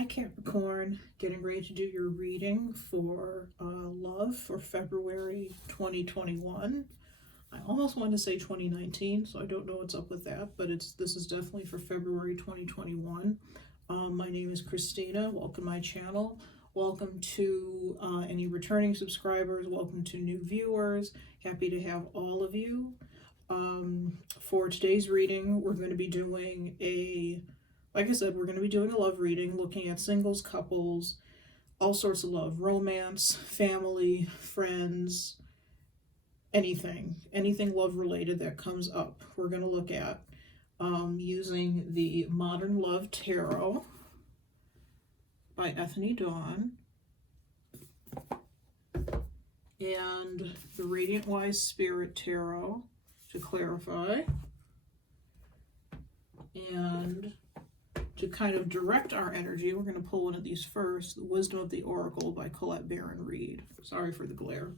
Hi Capricorn, getting ready to do your reading for love for February 2021. I almost wanted to say 2019, so I don't know what's up with that, but this is definitely for February 2021. My name is Christina. Welcome to my channel. Welcome to any returning subscribers. Welcome to new viewers. Happy to have all of you. For today's reading, we're going to be doing like I said, we're going to be doing a love reading, looking at singles, couples, all sorts of love, romance, family, friends, anything love related that comes up. We're going to look at using the Modern Love Tarot by Ethony Dunne and the Radiant Wise Spirit Tarot to clarify, and to kind of direct our energy, we're going to pull one of these first, The Wisdom of the Oracle by Colette Baron-Reid. Sorry for the glare.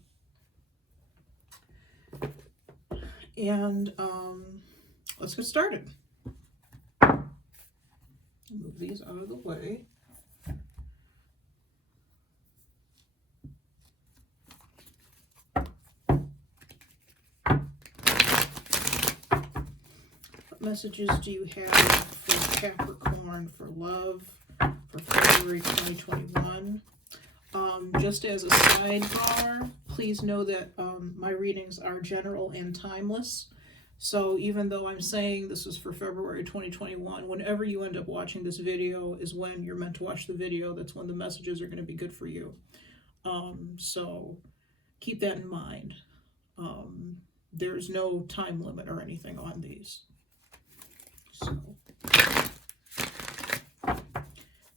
And let's get started. Move these out of the way. What messages do you have for Capricorn for love for February 2021? Just as a sidebar, please know that my readings are general and timeless. So even though I'm saying this is for February 2021, whenever you end up watching this video is when you're meant to watch the video. That's when the messages are going to be good for you. So keep that in mind. There's no time limit or anything on these. So,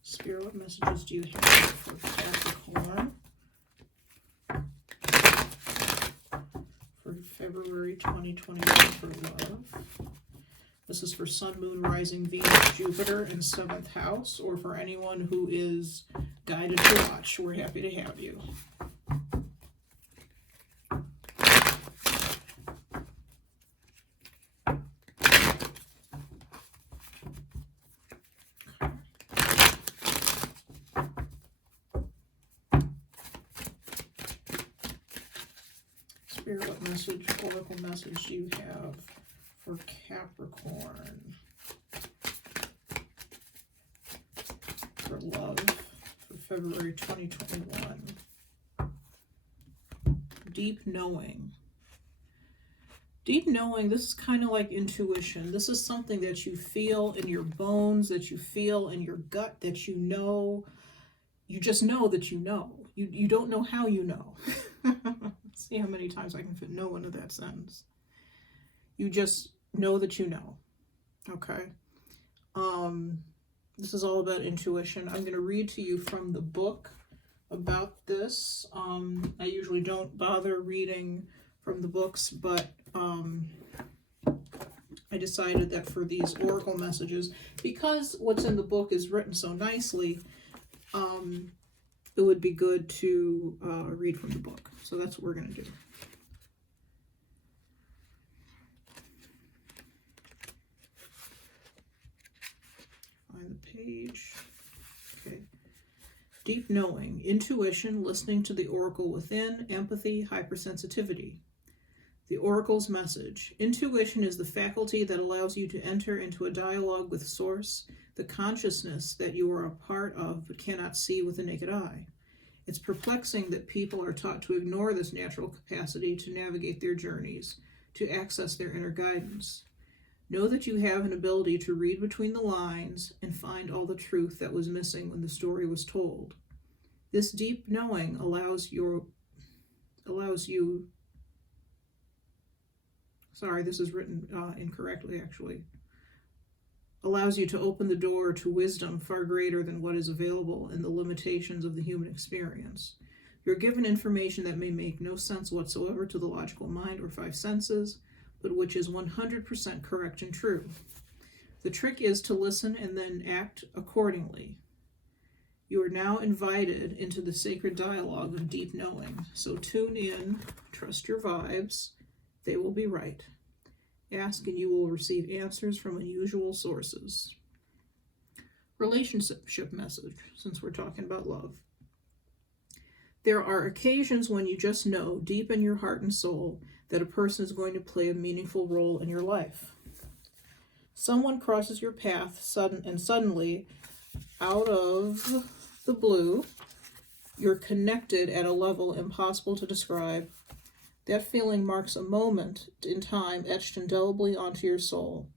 Spirit, what messages do you have for Capricorn for February 2021 for love? This is for Sun, Moon, Rising, Venus, Jupiter in 7th house, or for anyone who is guided to watch. We're happy to have you. Spirit, what message, oracle message do you have for Capricorn for love for February 2021? Deep knowing. Deep knowing, this is kind of like intuition. This is something that you feel in your bones, that you feel in your gut, that you know. You just know that you know. You don't know how you know. See how many times I can fit no into that sentence. You just know that you know. Okay. This is all about intuition. I'm going to read to you from the book about this. I usually don't bother reading from the books, but I decided that for these oracle messages, because what's in the book is written so nicely, it would be good to read from the book. So that's what we're going to do. Find the page. Okay. Deep knowing, intuition, listening to the oracle within, empathy, hypersensitivity. The oracle's message. Intuition is the faculty that allows you to enter into a dialogue with Source, the consciousness that you are a part of but cannot see with the naked eye. It's perplexing that people are taught to ignore this natural capacity to navigate their journeys, to access their inner guidance. Know that you have an ability to read between the lines and find all the truth that was missing when the story was told. This deep knowing allows you, sorry, this is written incorrectly actually, allows you to open the door to wisdom far greater than what is available in the limitations of the human experience. You're given information that may make no sense whatsoever to the logical mind or five senses, but which is 100% correct and true. The trick is to listen and then act accordingly. You are now invited into the sacred dialogue of deep knowing. So tune in, trust your vibes, they will be right. Ask and you will receive answers from unusual sources. relationship message, since we're talking about love. There are occasions when you just know deep in your heart and soul that a person is going to play a meaningful role in your life. Someone crosses your path suddenly, out of the blue, you're connected at a level impossible to describe. That feeling marks a moment in time etched indelibly onto your soul.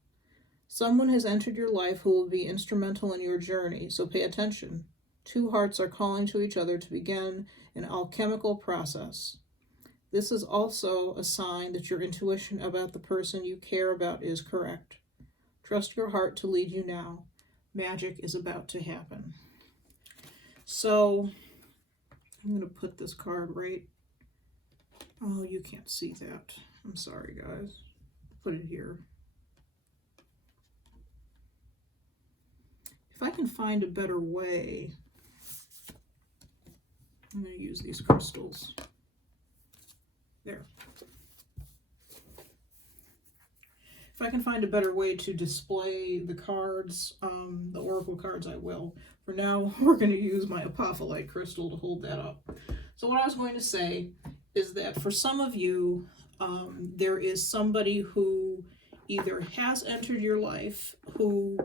Someone has entered your life who will be instrumental in your journey, so pay attention. Two hearts are calling to each other to begin an alchemical process. This is also a sign that your intuition about the person you care about is correct. Trust your heart to lead you now. Magic is about to happen. So, I'm going to put this card right. Oh, you can't see that. I'm sorry, guys. Put it here. If I can find a better way, I'm going to use these crystals. There. If I can find a better way to display the cards, the oracle cards, I will. For now, we're going to use my apophyllite crystal to hold that up. So what I was going to say is that for some of you, there is somebody who either has entered your life, who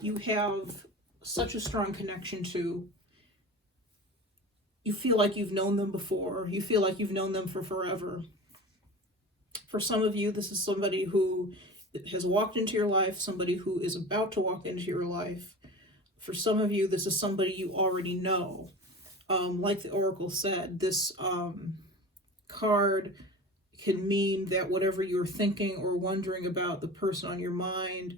you have such a strong connection to. You feel like you've known them before. You feel like you've known them for forever. For some of you, this is somebody who has walked into your life, somebody who is about to walk into your life. For some of you, this is somebody you already know. Like the oracle said, this card can mean that whatever you're thinking or wondering about the person on your mind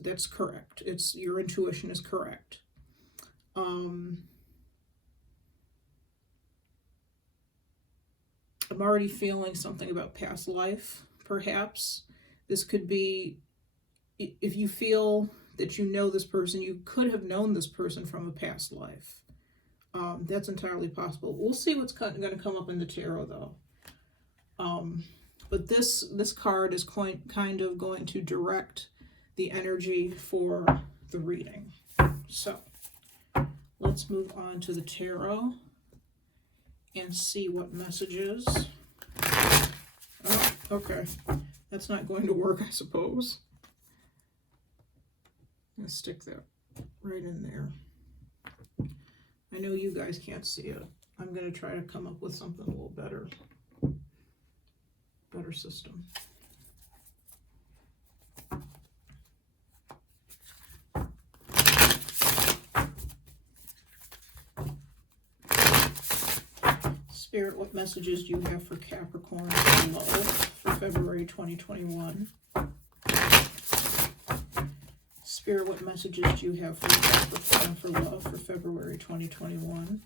that's correct. Your intuition is correct. I'm already feeling something about past life, perhaps. This could be, if you feel that you know this person, you could have known this person from a past life. That's entirely possible. We'll see what's going to come up in the tarot, though. But this card is kind of going to direct the energy for the reading. So, let's move on to the tarot and see what messages. Oh, okay. That's not going to work, I suppose. I'm going to stick that right in there. I know you guys can't see it. I'm going to try to come up with something a little better system. Spirit, what messages do you have for Capricorn for love for February 2021? Spirit, what messages do you have for Capricorn for love for February 2021?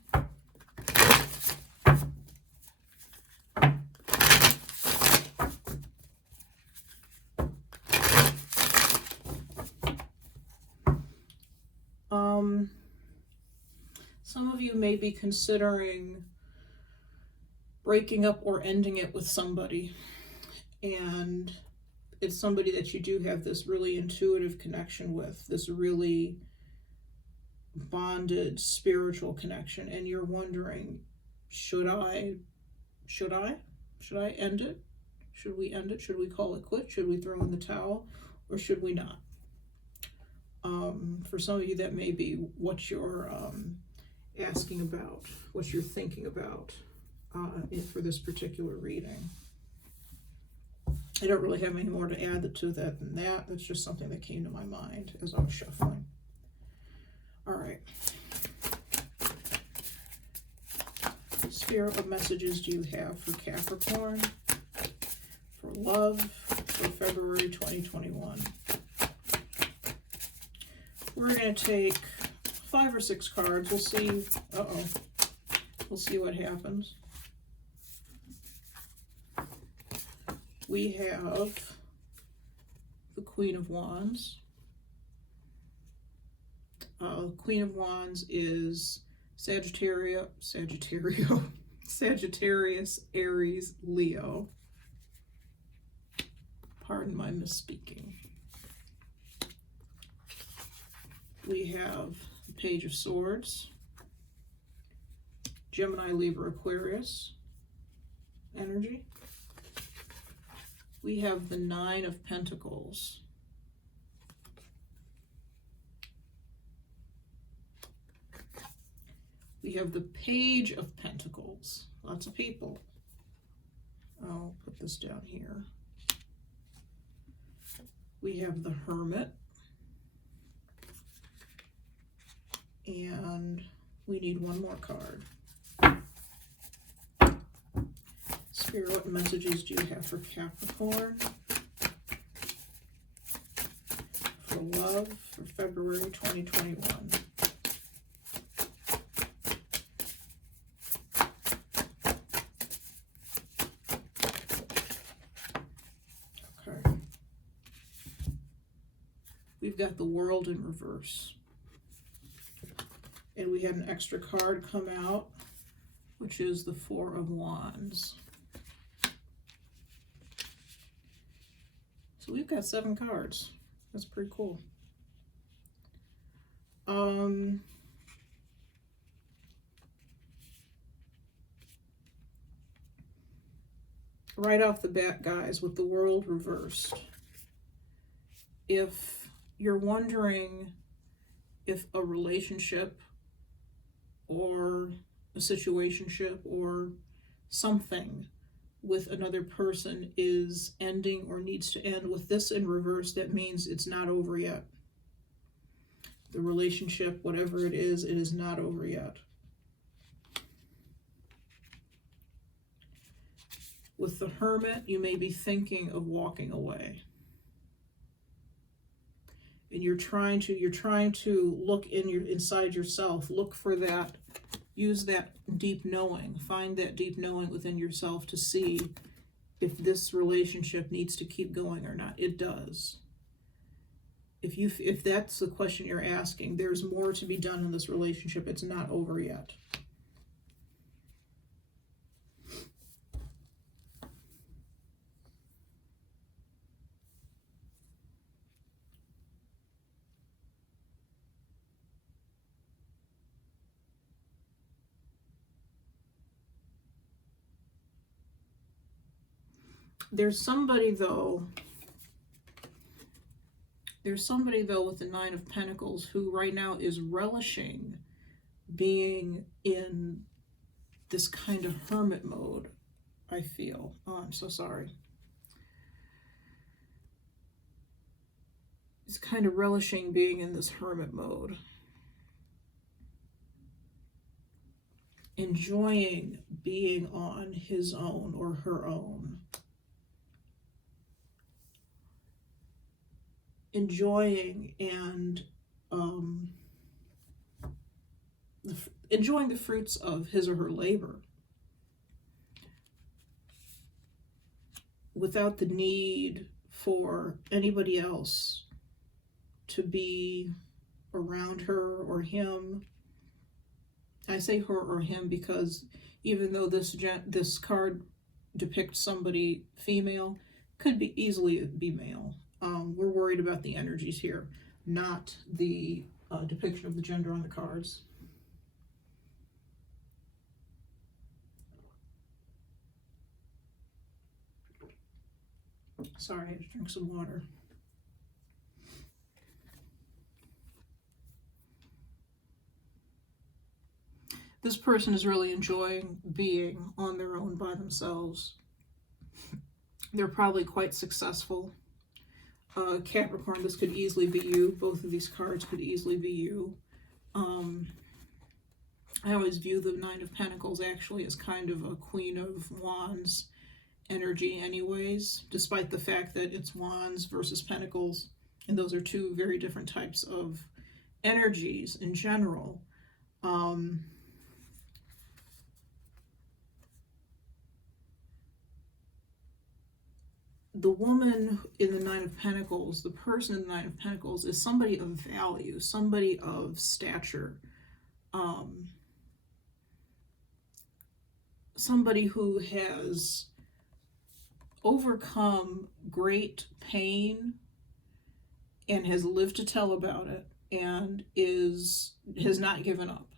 Some of you may be considering breaking up or ending it with somebody, and it's somebody that you do have this really intuitive connection with, this really bonded spiritual connection, and you're wondering, should I end it? Should we end it? Should we call it quits? Should we throw in the towel, or should we not? For some of you, that may be what you're asking about, what you're thinking about for this particular reading. I don't really have any more to add to that than that. That's just something that came to my mind as I was shuffling. All right. Spirit, what messages do you have for Capricorn for love for February 2021? We're going to take 5 or 6 cards. We'll see. We'll see what happens. We have the Queen of Wands. Queen of Wands is Sagittarius, Aries, Leo. Pardon my misspeaking. We have the Page of Swords, Gemini, Libra, Aquarius energy. We have the Nine of Pentacles. We have the Page of Pentacles. Lots of people. I'll put this down here. We have the Hermit. And we need one more card. Spirit, what messages do you have for Capricorn? For love for February 2021. Okay. We've got the World in reverse. And we had an extra card come out, which is the Four of Wands. So we've got 7 cards. That's pretty cool. Right off the bat, guys, with the World reversed, if you're wondering if a relationship or a situationship or something with another person is ending or needs to end, with this in reverse, that means it's not over yet. The relationship, whatever it is not over yet. With the Hermit, you may be thinking of walking away. And you're trying to look inside yourself, look for that, use that deep knowing, find that deep knowing within yourself to see if this relationship needs to keep going or not. It does. If that's the question you're asking, there's more to be done in this relationship. It's not over yet. There's somebody though with the Nine of Pentacles who right now is relishing being in this kind of hermit mode, I feel. Oh, I'm so sorry. He's kind of relishing being in this hermit mode. Enjoying being on his own or her own. Enjoying and enjoying the fruits of his or her labor without the need for anybody else to be around her or him. I say her or him because even though this card depicts somebody female, could be easily be male. We're worried about the energies here, not the depiction of the gender on the cards. Sorry, I had to drink some water. This person is really enjoying being on their own by themselves. They're probably quite successful. Capricorn, this could easily be you. Both of these cards could easily be you. I always view the Nine of Pentacles actually as kind of a Queen of Wands energy anyways, despite the fact that it's Wands versus Pentacles, and those are two very different types of energies in general. The woman in the Nine of Pentacles, the person in the Nine of Pentacles, is somebody of value, somebody of stature, somebody who has overcome great pain and has lived to tell about it, and has not given up.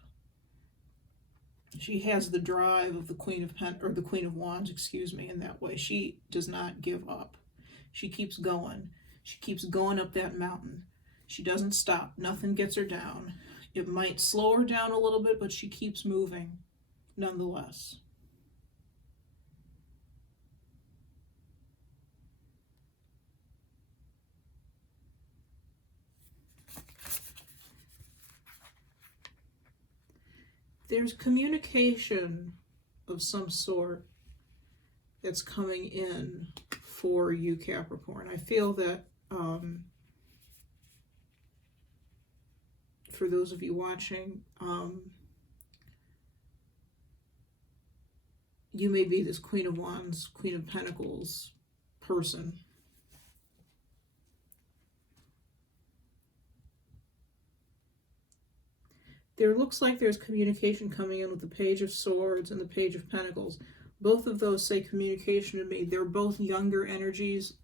She has the drive of the Queen of Wands, excuse me, in that way. She does not give up. She keeps going. She keeps going up that mountain. She doesn't stop. Nothing gets her down. It might slow her down a little bit, but she keeps moving nonetheless. There's communication of some sort that's coming in for you, Capricorn. I feel that for those of you watching, you may be this Queen of Wands, Queen of Pentacles person. There looks like there's communication coming in with the Page of Swords and the Page of Pentacles. Both of those say communication to me. They're both younger energies,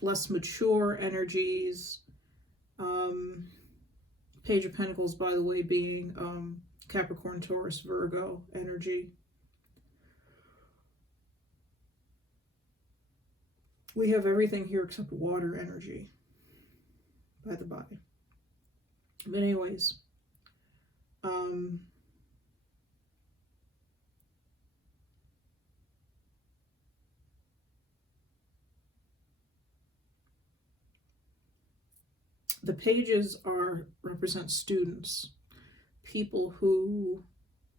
less mature energies. Page of Pentacles, by the way, being Capricorn, Taurus, Virgo energy. We have everything here except water energy, by the by. But anyways, the pages represent students, people who,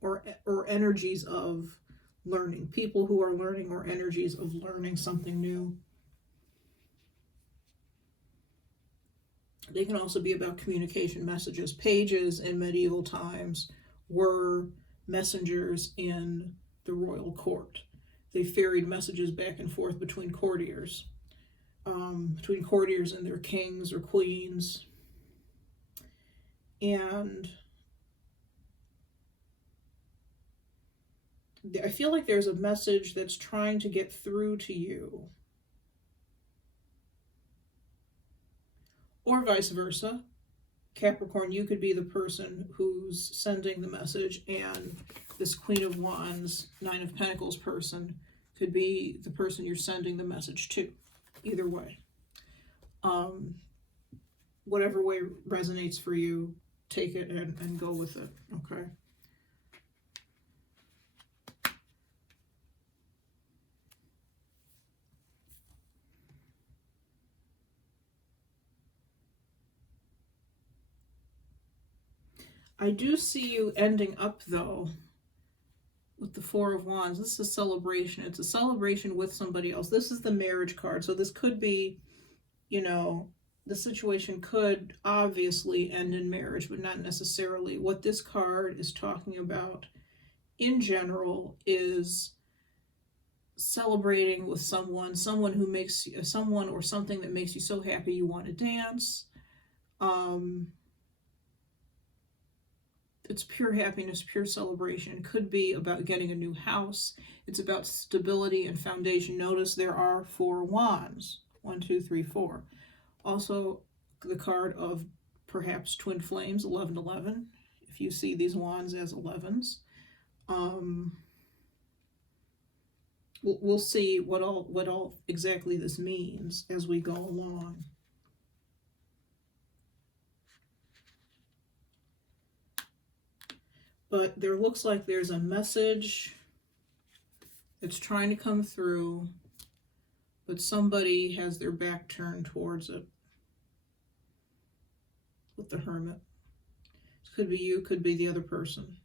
or energies of learning, people who are learning, or energies of learning something new. They can also be about communication messages. Pages in medieval times were messengers in the royal court. They ferried messages back and forth between courtiers and their kings or queens. And I feel like there's a message that's trying to get through to you. Or vice versa. Capricorn, you could be the person who's sending the message, and this Queen of Wands, Nine of Pentacles person could be the person you're sending the message to. Either way. Whatever way resonates for you, take it and go with it, okay? I do see you ending up, though, with the Four of Wands. This is a celebration. It's a celebration with somebody else. This is the marriage card. So this could be, you know, the situation could obviously end in marriage, but not necessarily. What this card is talking about in general is celebrating with someone who makes someone or something that makes you so happy you want to dance. It's pure happiness, pure celebration. It could be about getting a new house. It's about stability and foundation. Notice there are 4 wands. 1, 2, 3, 4. Also, the card of perhaps twin flames, 11, 11. If you see these wands as 11s. We'll see what all exactly this means as we go along. But there looks like there's a message that's trying to come through, but somebody has their back turned towards it with the Hermit. It could be you, could be the other person.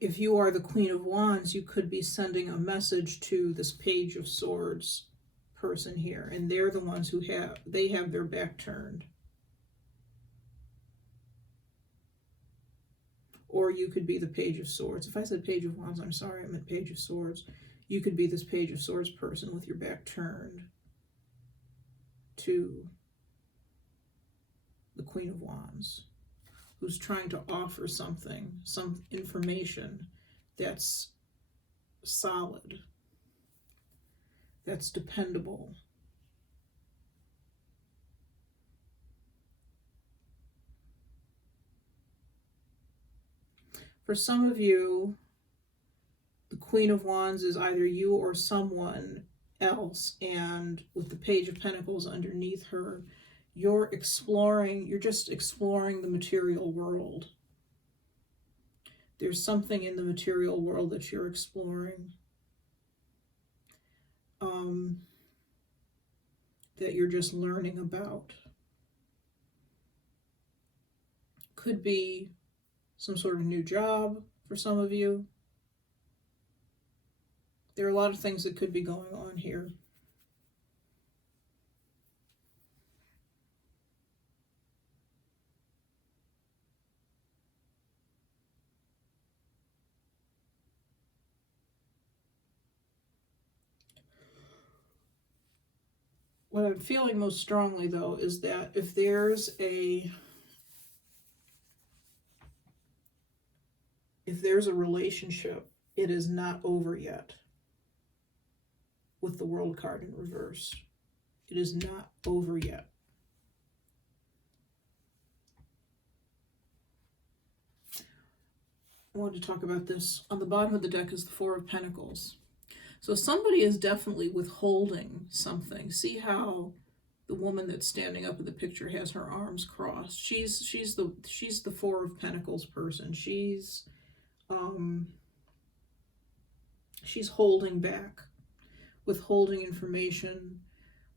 If you are the Queen of Wands, you could be sending a message to this Page of Swords person here, and they're the ones who have their back turned. Or you could be the Page of Swords. If I said Page of Wands, I'm sorry, I meant Page of Swords. You could be this Page of Swords person with your back turned to the Queen of Wands, who's trying to offer something, some information that's solid, that's dependable. For some of you, the Queen of Wands is either you or someone else, and with the Page of Pentacles underneath her, you're just exploring the material world. There's something in the material world that you're exploring, that you're just learning about. Could be some sort of new job for some of you. There are a lot of things that could be going on here. What I'm feeling most strongly, though, is that if there's a relationship, it is not over yet. With the World card in reverse, it is not over yet. I wanted to talk about this. On the bottom of the deck is the Four of Pentacles. So somebody is definitely withholding something. See how the woman that's standing up in the picture has her arms crossed. She's the Four of Pentacles person. She's holding back, withholding information,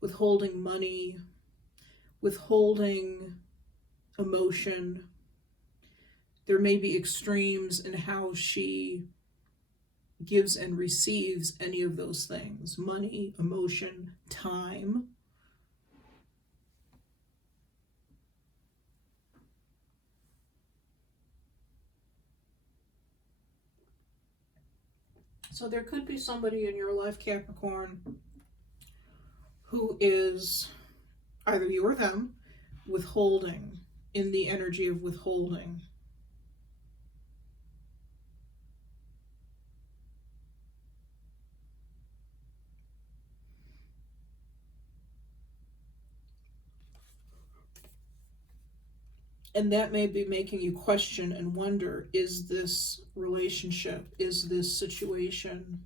withholding money, withholding emotion. There may be extremes in how she gives and receives any of those things. Money, emotion, time. So there could be somebody in your life, Capricorn, who is either you or them withholding, in the energy of withholding. And that may be making you question and wonder, is this relationship, is this situation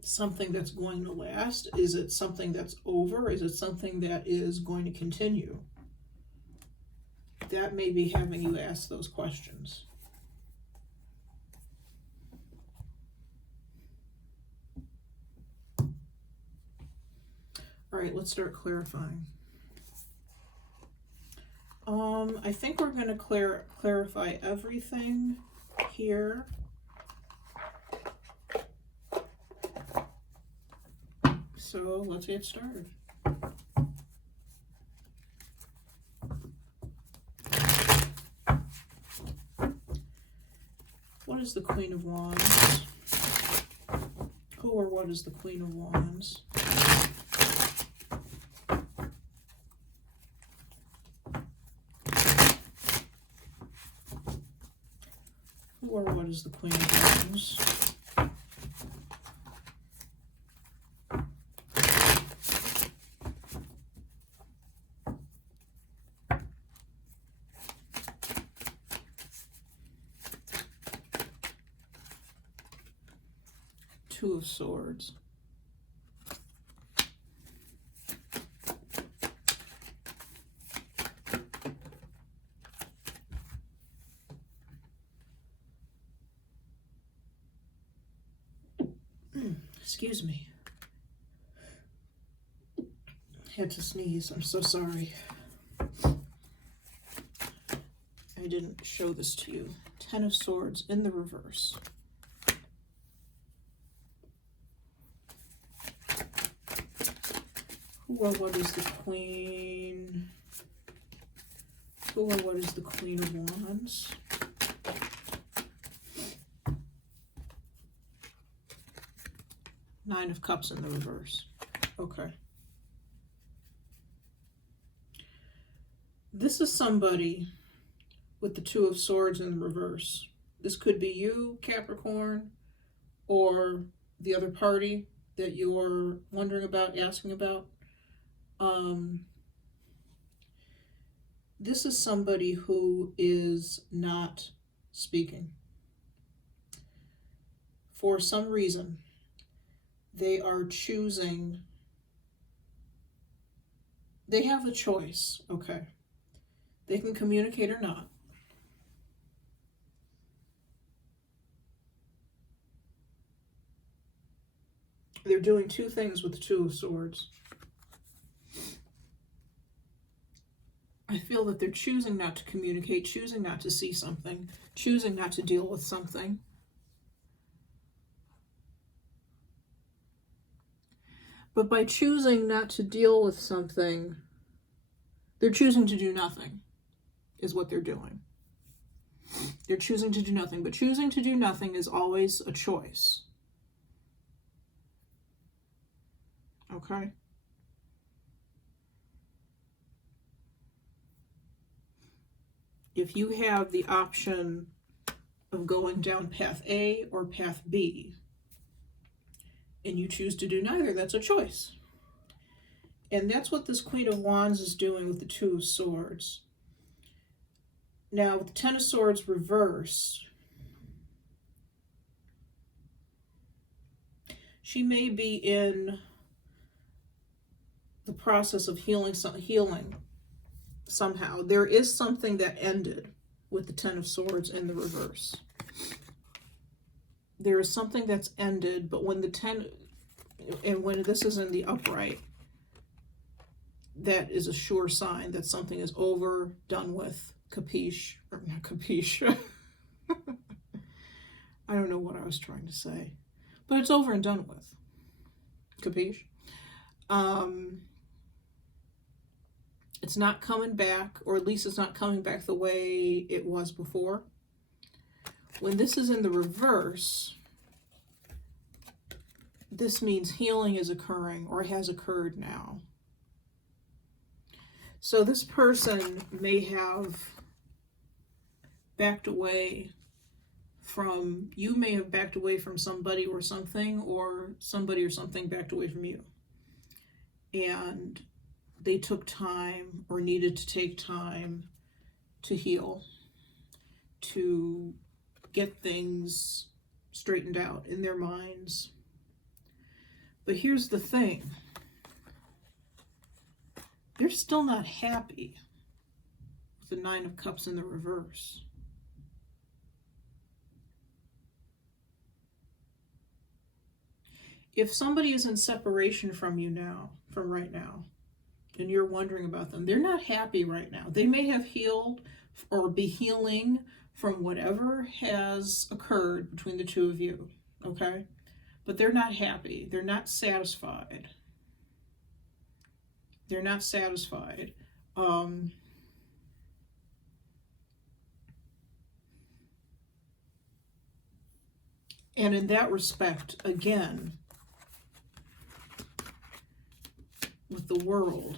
something that's going to last? Is it something that's over? Is it something that is going to continue? That may be having you ask those questions. All right, let's start clarifying. I think we're going to clarify everything here. So let's get started. What is the Queen of Wands? Who or what is the Queen of Wands? Who or what is the Queen of Wands? Two of Swords. Excuse me. Had to sneeze. I'm so sorry. I didn't show this to you. Ten of Swords in the reverse. Who or what is the Queen? Who or what is the Queen of Wands? Nine of Cups in the reverse. Okay. This is somebody with the Two of Swords in the reverse. This could be you, Capricorn, or the other party that you're wondering about, asking about. This is somebody who is not speaking. For some reason, they are choosing. They have a choice, okay? They can communicate or not. They're doing two things with the Two of Swords. I feel that they're choosing not to communicate, choosing not to see something, choosing not to deal with something. But by choosing not to deal with something, they're choosing to do nothing, is what they're doing. They're choosing to do nothing, but choosing to do nothing is always a choice. Okay? If you have the option of going down path A or path B, and you choose to do neither, that's a choice. And that's what this Queen of Wands is doing with the Two of Swords. Now, with the Ten of Swords reversed, she may be in the process of healing somehow. There is something that ended with the Ten of Swords in the reverse. There is something that's ended, but when the when this is in the upright, that is a sure sign that something is over, done with, capiche, or not capiche. I don't know what I was trying to say, but it's over and done with. Capiche? It's not coming back, or at least it's not coming back the way it was before. When this is in the reverse, this means healing is occurring or has occurred now. So this person may have backed away from, you may have backed away from somebody or something, or somebody or something backed away from you. And they took time, or needed to take time, to heal, to get things straightened out in their minds. But here's the thing. They're still not happy with the Nine of Cups in the reverse. If somebody is in separation from you now, from right now, and you're wondering about them, they're not happy right now. They may have healed or be healing from whatever has occurred between the two of you, okay? But they're not happy. They're not satisfied. They're not satisfied. And in that respect, again, with the World,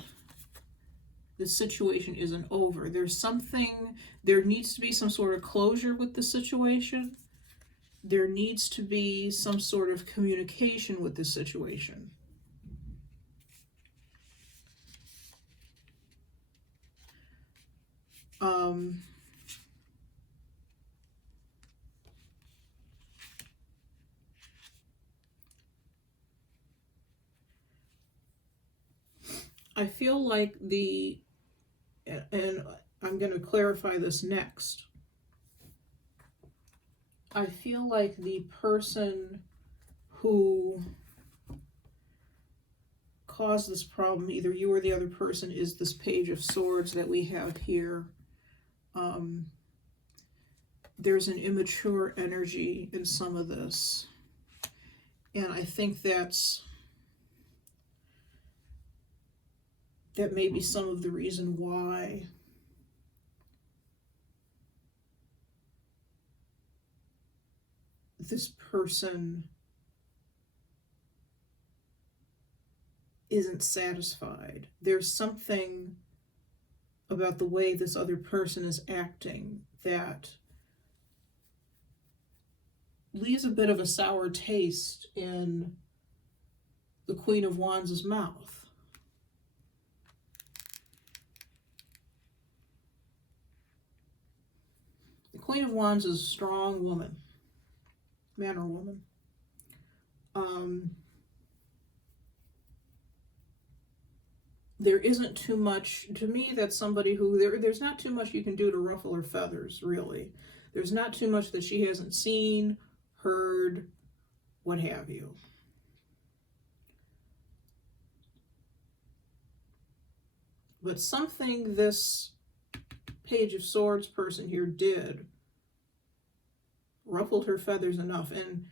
the situation isn't over. There's something, there needs to be some sort of closure with the situation. There needs to be some sort of communication with the situation. I feel like and I'm going to clarify this next. I feel like the person who caused this problem, either you or the other person, is this Page of Swords that we have here. There's an immature energy in some of this. And I think that may be some of the reason why this person isn't satisfied. There's something about the way this other person is acting that leaves a bit of a sour taste in the Queen of Wands' mouth. The Queen of Wands is a strong woman, man or woman. There isn't too much, to me, that's somebody who, there's not too much you can do to ruffle her feathers, really. There's not too much that she hasn't seen, heard, what have you. But something this Page of Swords person here did ruffled her feathers enough, and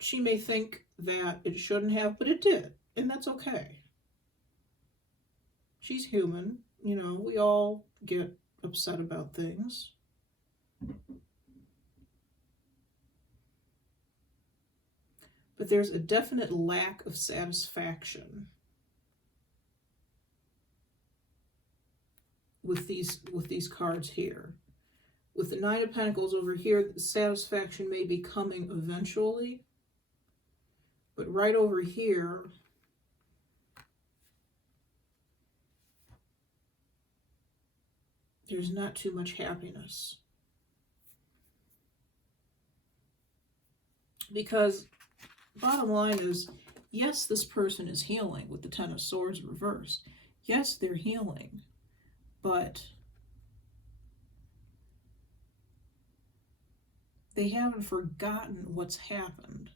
she may think that it shouldn't have, but it did, and that's okay. She's human, you know, we all get upset about things. But there's a definite lack of satisfaction with these cards here. With the Nine of Pentacles over here, the satisfaction may be coming eventually. But right over here, there's not too much happiness. Because bottom line is, yes, this person is healing with the Ten of Swords reversed. Yes, they're healing, but they haven't forgotten what's happened.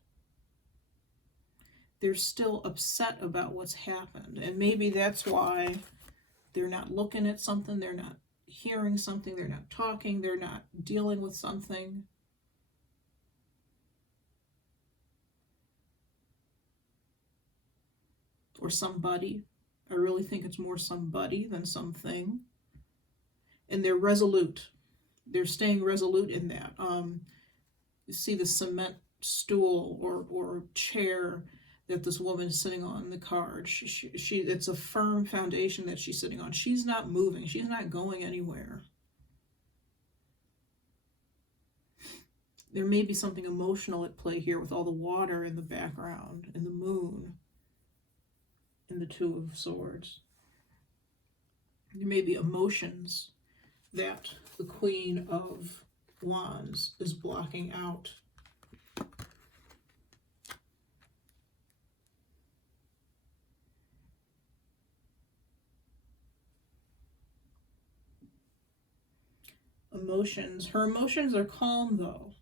They're still upset about what's happened. And maybe that's why they're not looking at something, they're not hearing something, they're not talking, they're not dealing with something. Or somebody. I really think it's more somebody than something. And they're resolute. They're staying resolute in that. You see the cement stool or chair that this woman is sitting on in the card. It's a firm foundation that she's sitting on. She's not moving. She's not going anywhere. There may be something emotional at play here with all the water in the background and the moon and the Two of Swords. There may be emotions that the Queen of Wands is blocking out. Emotions. Her emotions are calm though,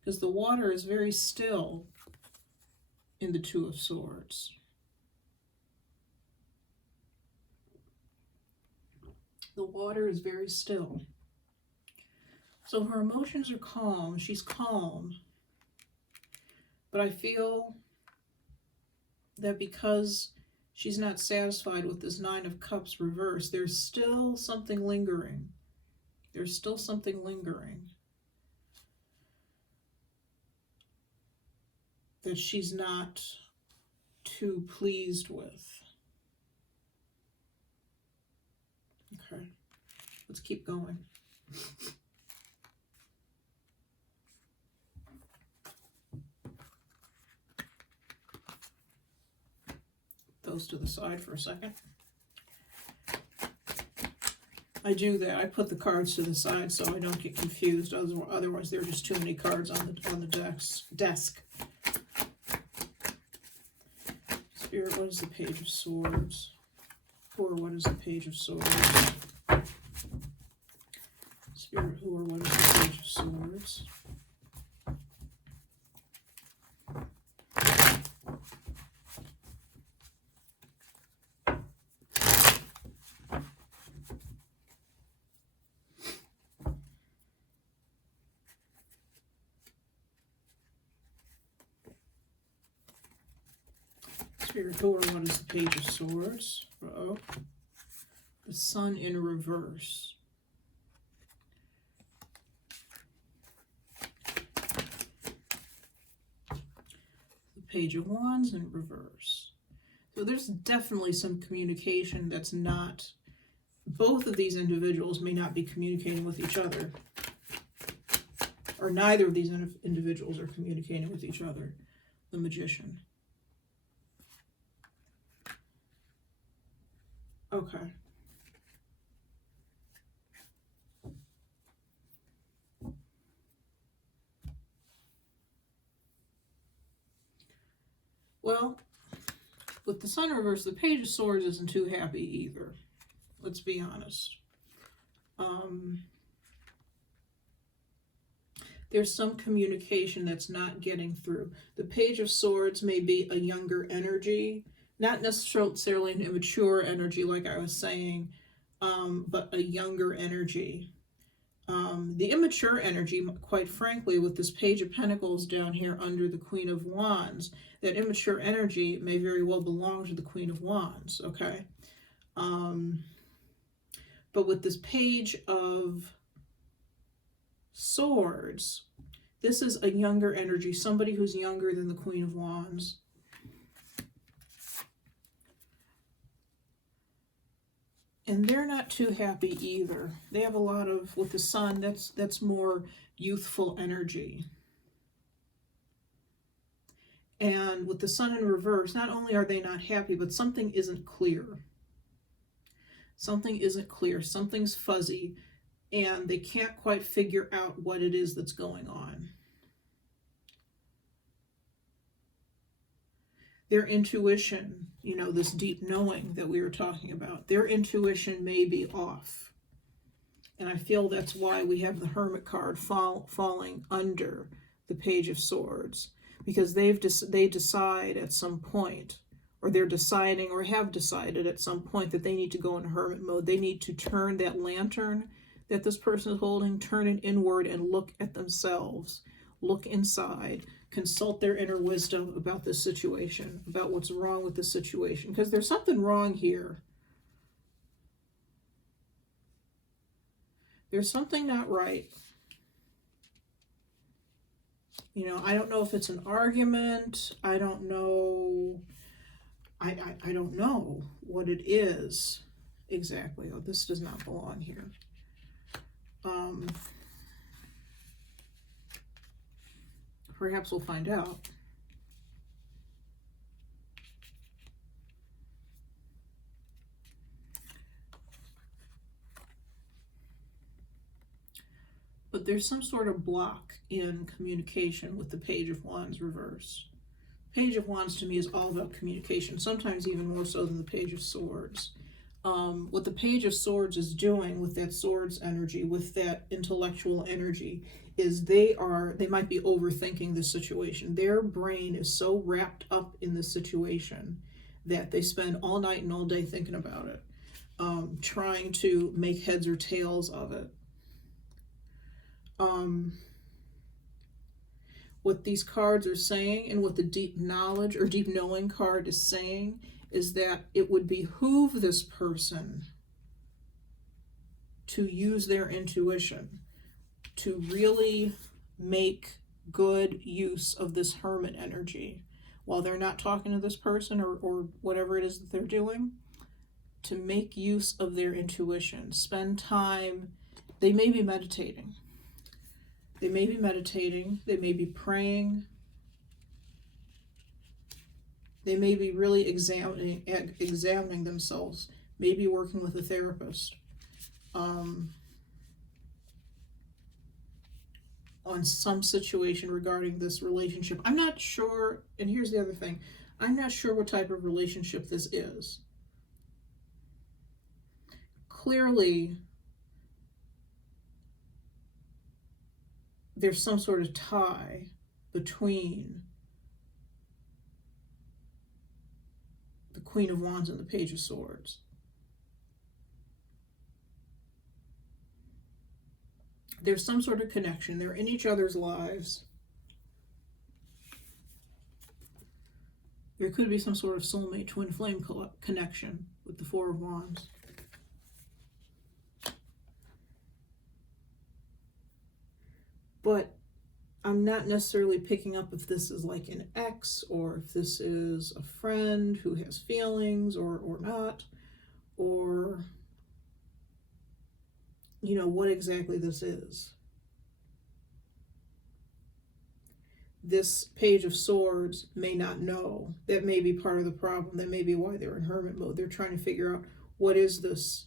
because the water is very still in the Two of Swords. The water is very still. So her emotions are calm. She's calm. But I feel that because she's not satisfied with this Nine of Cups reversed, there's still something lingering. There's still something lingering that she's not too pleased with. Okay, let's keep going. Those to the side for a second. I do that. I put the cards to the side so I don't get confused. Otherwise, there are just too many cards on the desk. Spirit, what is the Page of Swords? Or what is the Page of Swords? Spirit, who or what is the Page of Swords? Spirit, who or what is the Page of Swords? Uh-oh. The Sun in reverse. The Page of Wands in reverse. So there's definitely some communication that's not, both of these individuals may not be communicating with each other. Or neither of these individuals are communicating with each other. The Magician. Okay. Well, with the Sun reversed, the Page of Swords isn't too happy either. Let's be honest. There's some communication that's not getting through. The Page of Swords may be a younger energy, not necessarily an immature energy like I was saying, but a younger energy. The immature energy, quite frankly, with this Page of Pentacles down here under the Queen of Wands, that immature energy may very well belong to the Queen of Wands, okay? But with this Page of Swords, this is a younger energy, somebody who's younger than the Queen of Wands. And they're not too happy either. They have a lot of, with the Sun, that's more youthful energy. And with the Sun in reverse, not only are they not happy, but something isn't clear. Something isn't clear. Something's fuzzy. And they can't quite figure out what it is that's going on. Their intuition, you know, this deep knowing that we were talking about, their intuition may be off. And I feel that's why we have the Hermit card falling under the Page of Swords. Because they decide at some point, or they're deciding or have decided at some point that they need to go in Hermit mode. They need to turn that lantern that this person is holding, turn it inward and look at themselves, look inside, consult their inner wisdom about this situation, about what's wrong with the situation, because there's something wrong here. There's something not right. You know, I don't know if it's an argument. I don't know. I don't know what it is exactly. Oh, this does not belong here. Perhaps we'll find out. But there's some sort of block in communication with the Page of Wands reverse. Page of Wands to me is all about communication, sometimes even more so than the Page of Swords. What the Page of Swords is doing with that Swords energy, with that intellectual energy, is they might be overthinking the situation. Their brain is so wrapped up in the situation that they spend all night and all day thinking about it, trying to make heads or tails of it. What these cards are saying, and what the deep knowledge or deep knowing card is saying, is that it would behoove this person to use their intuition, to really make good use of this Hermit energy while they're not talking to this person or whatever it is that they're doing, to make use of their intuition. Spend time. They may be meditating. They may be meditating. They may be praying. They may be really examining themselves, maybe working with a therapist on some situation regarding this relationship. I'm not sure, and here's the other thing, I'm not sure what type of relationship this is. Clearly, there's some sort of tie between the Queen of Wands and the Page of Swords. There's some sort of connection. They're in each other's lives. There could be some sort of soulmate, twin flame connection with the Four of Wands. But I'm not necessarily picking up if this is like an ex, or if this is a friend who has feelings or not, or, you know, what exactly this is. This Page of Swords may not know. That may be part of the problem. That may be why they're in hermit mode. They're trying to figure out, what is this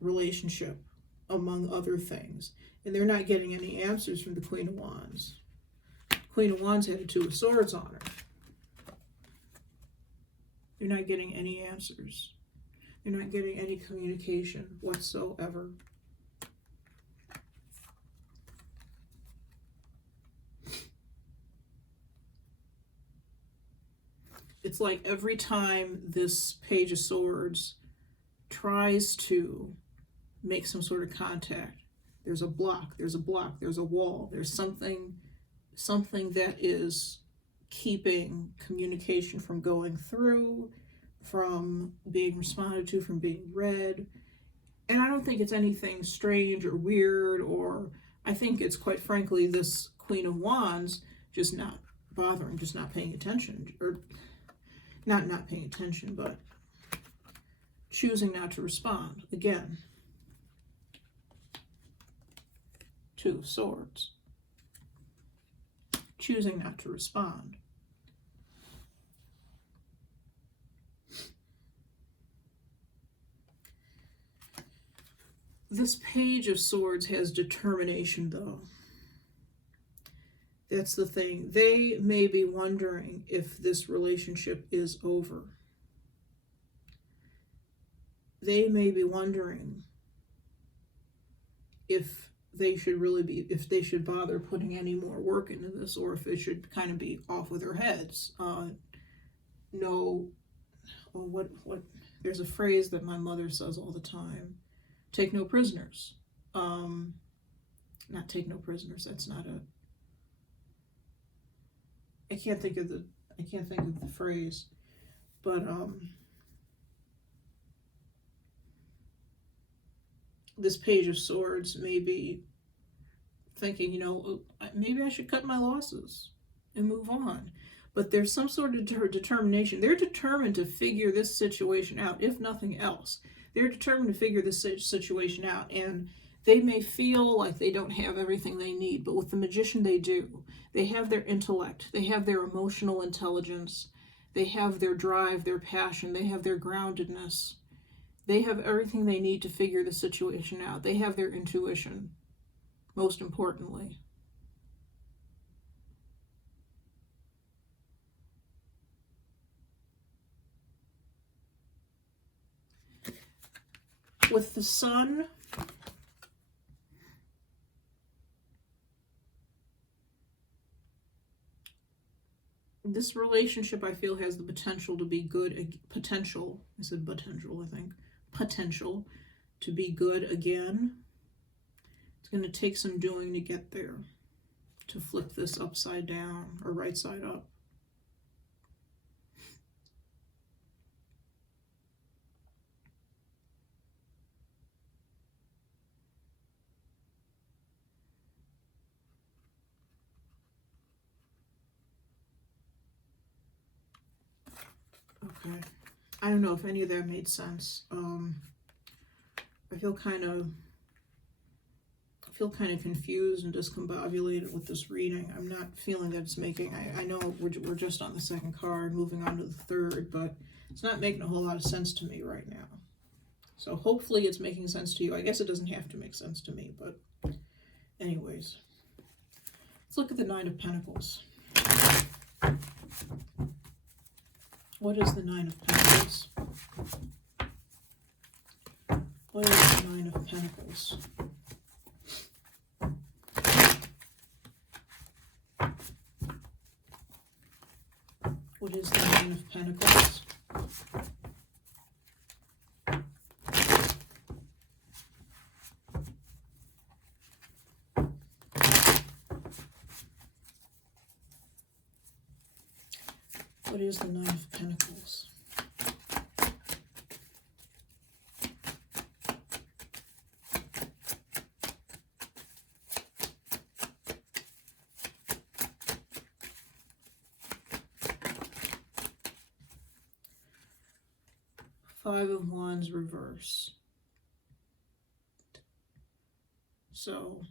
relationship, among other things. And they're not getting any answers from the Queen of Wands. Queen of Wands had a Two of Swords on her. They're not getting any answers. They're not getting any communication whatsoever. It's like every time this Page of Swords tries to make some sort of contact, there's a block, there's a block, there's a wall, there's something that is keeping communication from going through, from being responded to, from being read. And I don't think it's anything strange or weird, or I think it's, quite frankly, this Queen of Wands just not bothering, just not paying attention, or not paying attention, but choosing not to respond. Again, Two of Swords. Choosing not to respond. This Page of Swords has determination, though. That's the thing. They may be wondering if this relationship is over. They may be wondering if they should really be, if they should bother putting any more work into this, or if it should kind of be off with their heads. There's a phrase that my mother says all the time: take no prisoners. Not take no prisoners, that's not a, I can't think of the phrase, but this Page of Swords may be thinking, you know, maybe I should cut my losses and move on. But there's some sort of determination. They're determined to figure this situation out, if nothing else. They're determined to figure this situation out, and they may feel like they don't have everything they need, but with the Magician they do. They have their intellect, they have their emotional intelligence, they have their drive, their passion, they have their groundedness. They have everything they need to figure the situation out. They have their intuition, most importantly. With the Sun, this relationship, I feel, has the potential to be good. Potential to be good again. It's going to take some doing to get there, to flip this upside down or right side up. Okay, I don't know if any of that made sense. I feel kind of confused and discombobulated with this reading. I'm not feeling that it's making, I know we're just on the second card, moving on to the third, but it's not making a whole lot of sense to me right now. So hopefully it's making sense to you. I guess it doesn't have to make sense to me, but anyways. Let's look at the Nine of Pentacles. What is the Nine of Pentacles? What is the Nine of Pentacles? What is the Nine of Pentacles? What is the Nine of Pentacles? Five of Wands reverse. So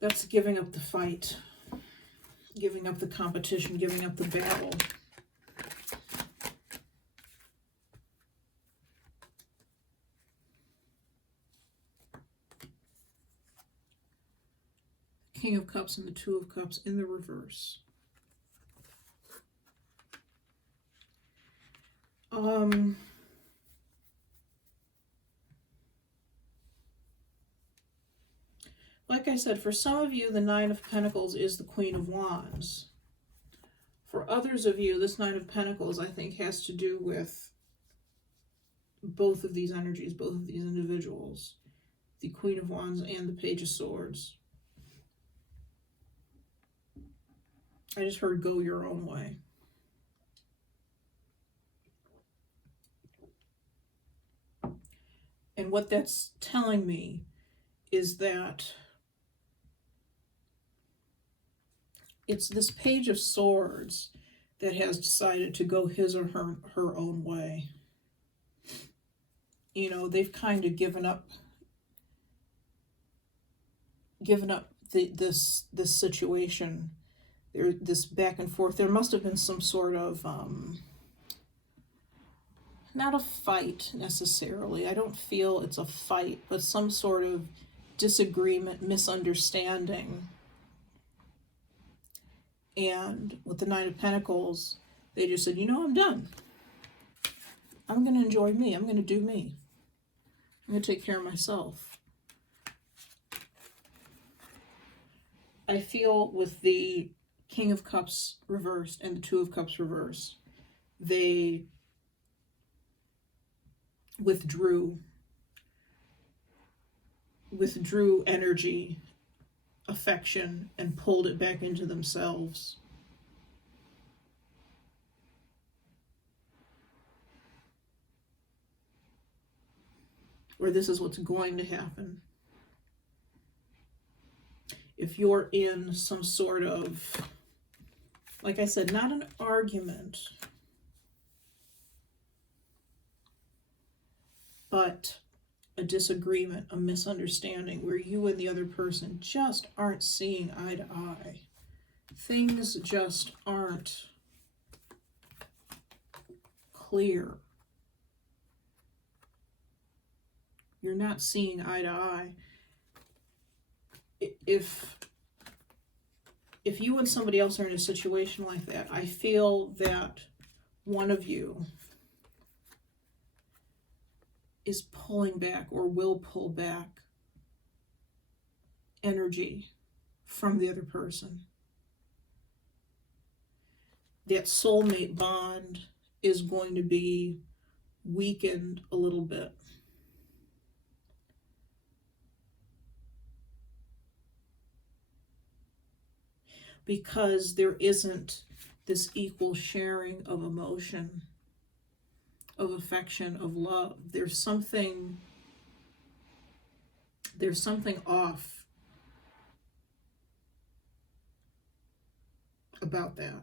that's giving up the fight, giving up the competition, giving up the battle. King of Cups and the Two of Cups in the reverse. Like I said, for some of you, the Nine of Pentacles is the Queen of Wands. For others of you, this Nine of Pentacles, I think, has to do with both of these energies, both of these individuals. The Queen of Wands and the Page of Swords. I just heard go your own way. And what that's telling me is that it's this Page of Swords that has decided to go his or her own way. You know, they've kind of given up this situation. There's this back and forth. There must have been some sort of not a fight necessarily. I don't feel it's a fight, but some sort of disagreement, misunderstanding. And with the Nine of Pentacles, they just said, you know, I'm done. I'm going to enjoy me. I'm going to do me. I'm going to take care of myself. I feel with the King of Cups reversed and the Two of Cups reversed, they withdrew energy, affection, and pulled it back into themselves. Or this is what's going to happen. If you're in some sort of, like I said, not an argument, but a disagreement, a misunderstanding, where you and the other person just aren't seeing eye to eye. Things just aren't clear. You're not seeing eye to eye. If you and somebody else are in a situation like that, I feel that one of you is pulling back or will pull back energy from the other person. That soulmate bond is going to be weakened a little bit. Because there isn't this equal sharing of emotion, of affection, of love. There's something off about that.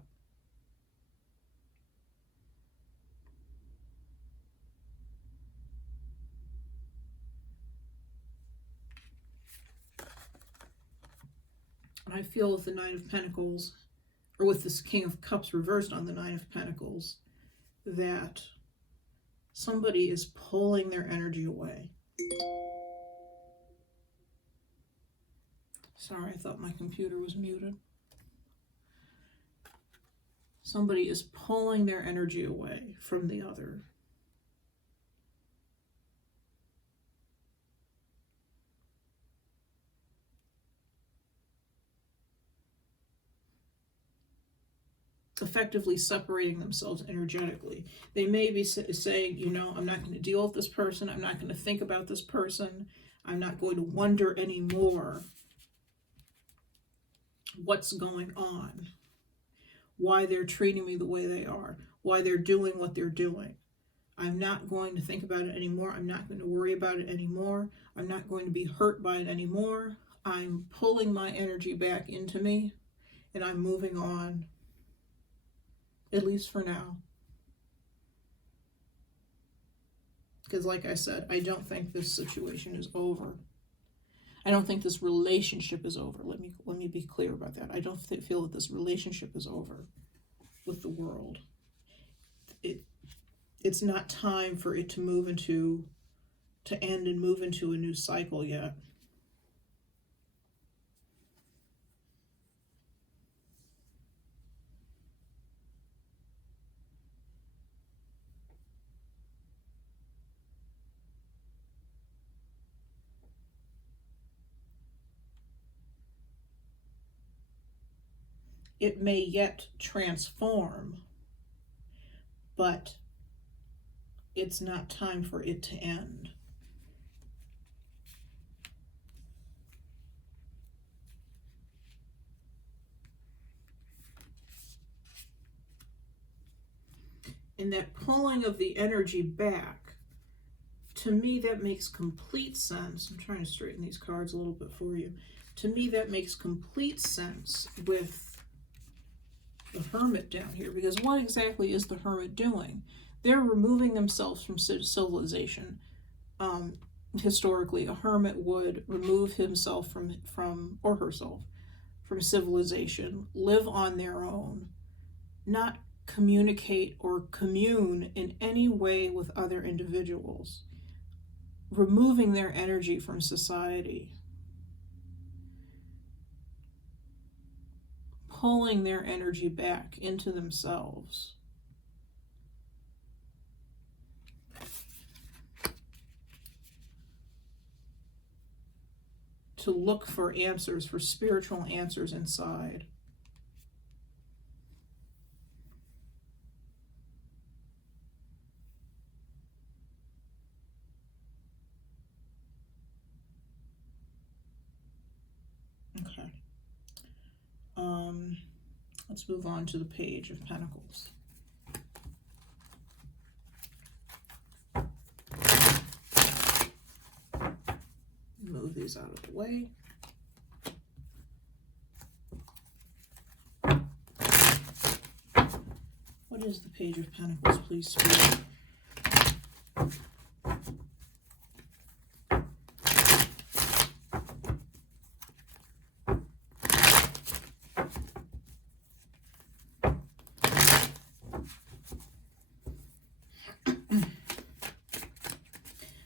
And I feel with the Nine of Pentacles, or with this King of Cups reversed on the Nine of Pentacles, that somebody is pulling their energy away. Sorry, I thought my computer was muted. Somebody is pulling their energy away from the other. Effectively separating themselves energetically. They may be saying, you know, I'm not going to deal with this person. I'm not going to think about this person. I'm not going to wonder anymore what's going on, why they're treating me the way they are, why they're doing what they're doing. I'm not going to think about it anymore. I'm not going to worry about it anymore. I'm not going to be hurt by it anymore. I'm pulling my energy back into me, and I'm moving on. At least for now. Because like I said, I don't think this situation is over. I don't think this relationship is over. Let me be clear about that. I don't feel that this relationship is over with the world. It's not time for it to end and move into a new cycle yet. It may yet transform, but it's not time for it to end. And that pulling of the energy back, to me, that makes complete sense. I'm trying to straighten these cards a little bit for you. To me, that makes complete sense with the Hermit down here, because what exactly is the Hermit doing? They're removing themselves from civilization. Historically, a hermit would remove himself from or herself from civilization, live on their own, not communicate or commune in any way with other individuals, removing their energy from society, pulling their energy back into themselves. To look for answers, for spiritual answers inside. Okay. Let's move on to the Page of Pentacles. Move these out of the way. What is the Page of Pentacles, please, Spirit?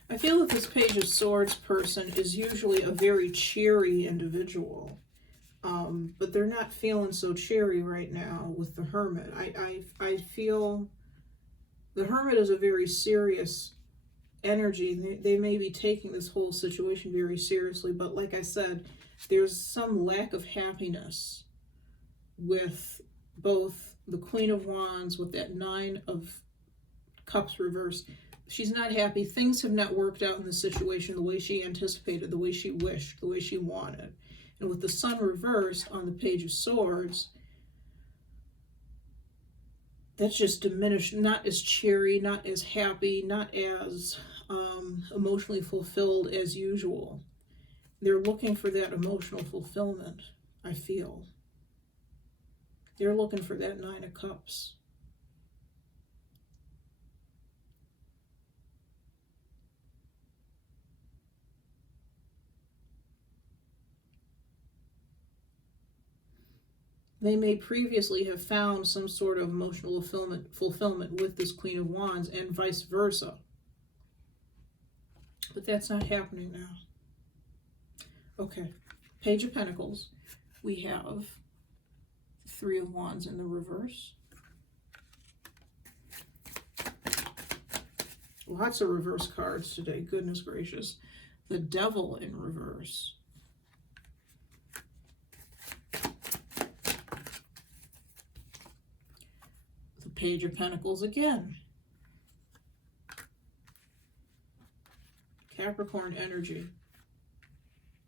I feel that this Page of Swords person is usually a very cheery individual, but they're not feeling so cheery right now with the Hermit. I feel the Hermit is a very serious energy. They may be taking this whole situation very seriously, but like I said, there's some lack of happiness with both the Queen of Wands, with that Nine of Cups reversed. She's not happy. Things have not worked out in the situation the way she anticipated, the way she wished, the way she wanted. And with the Sun reversed on the Page of Swords, that's just diminished, not as cheery, not as happy, not as emotionally fulfilled as usual. They're looking for that emotional fulfillment, I feel. They're looking for that Nine of Cups. They may previously have found some sort of emotional fulfillment with this Queen of Wands and vice versa. But that's not happening now. Okay, Page of Pentacles. We have Three of Wands in the reverse. Lots of reverse cards today, goodness gracious. The Devil in reverse. Page of Pentacles again. Capricorn energy,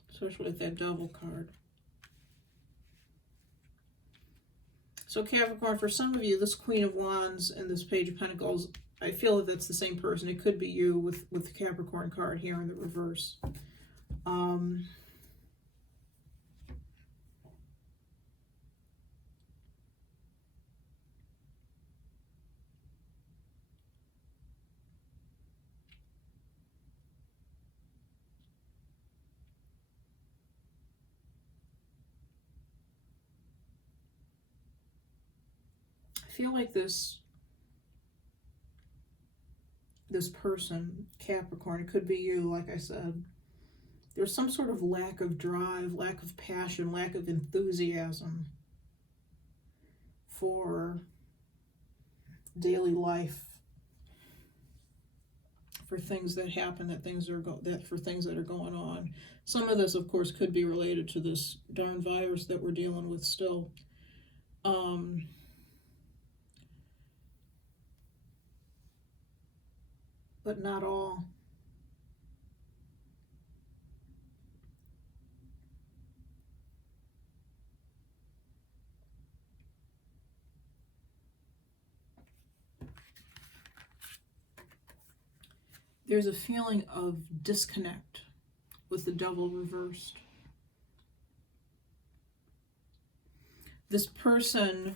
especially with that Devil card. So Capricorn, for some of you, this Queen of Wands and this Page of Pentacles, I feel that that's the same person. It could be you with the Capricorn card here in the reverse. feel like this person, Capricorn, it could be you, like I said, there's some sort of lack of drive, lack of passion, lack of enthusiasm for daily life, for things that happen, for things that are going on. Some of this, of course, could be related to this darn virus that we're dealing with still. But not all. There's a feeling of disconnect with the Devil reversed. This person,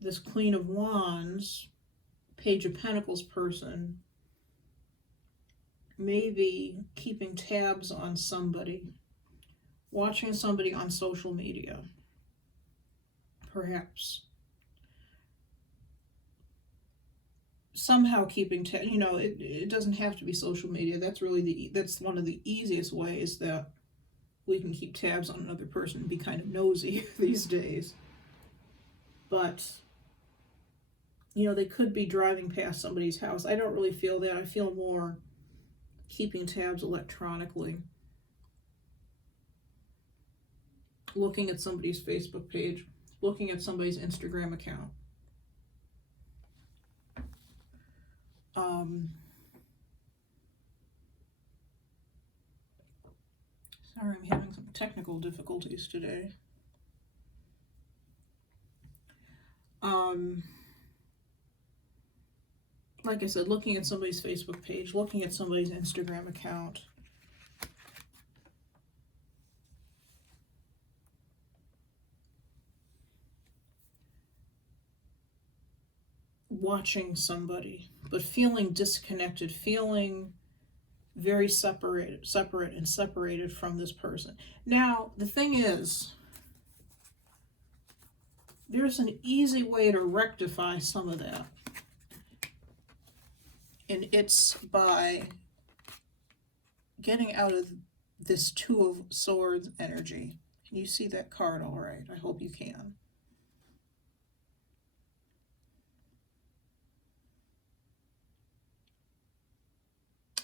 this Queen of Wands, Page of Pentacles person, may be keeping tabs on somebody, watching somebody on social media, perhaps. Somehow keeping it doesn't have to be social media. That's really that's one of the easiest ways that we can keep tabs on another person and be kind of nosy these days. But they could be driving past somebody's house. I don't really feel that. I feel more keeping tabs electronically, looking at somebody's Facebook page, looking at somebody's Instagram account. Sorry, I'm having some technical difficulties today. Like I said, looking at somebody's Facebook page, looking at somebody's Instagram account. Watching somebody, but feeling disconnected, feeling very separated from this person. Now, the thing is, there's an easy way to rectify some of that. And it's by getting out of this Two of Swords energy. Can you see that card all right? I hope you can.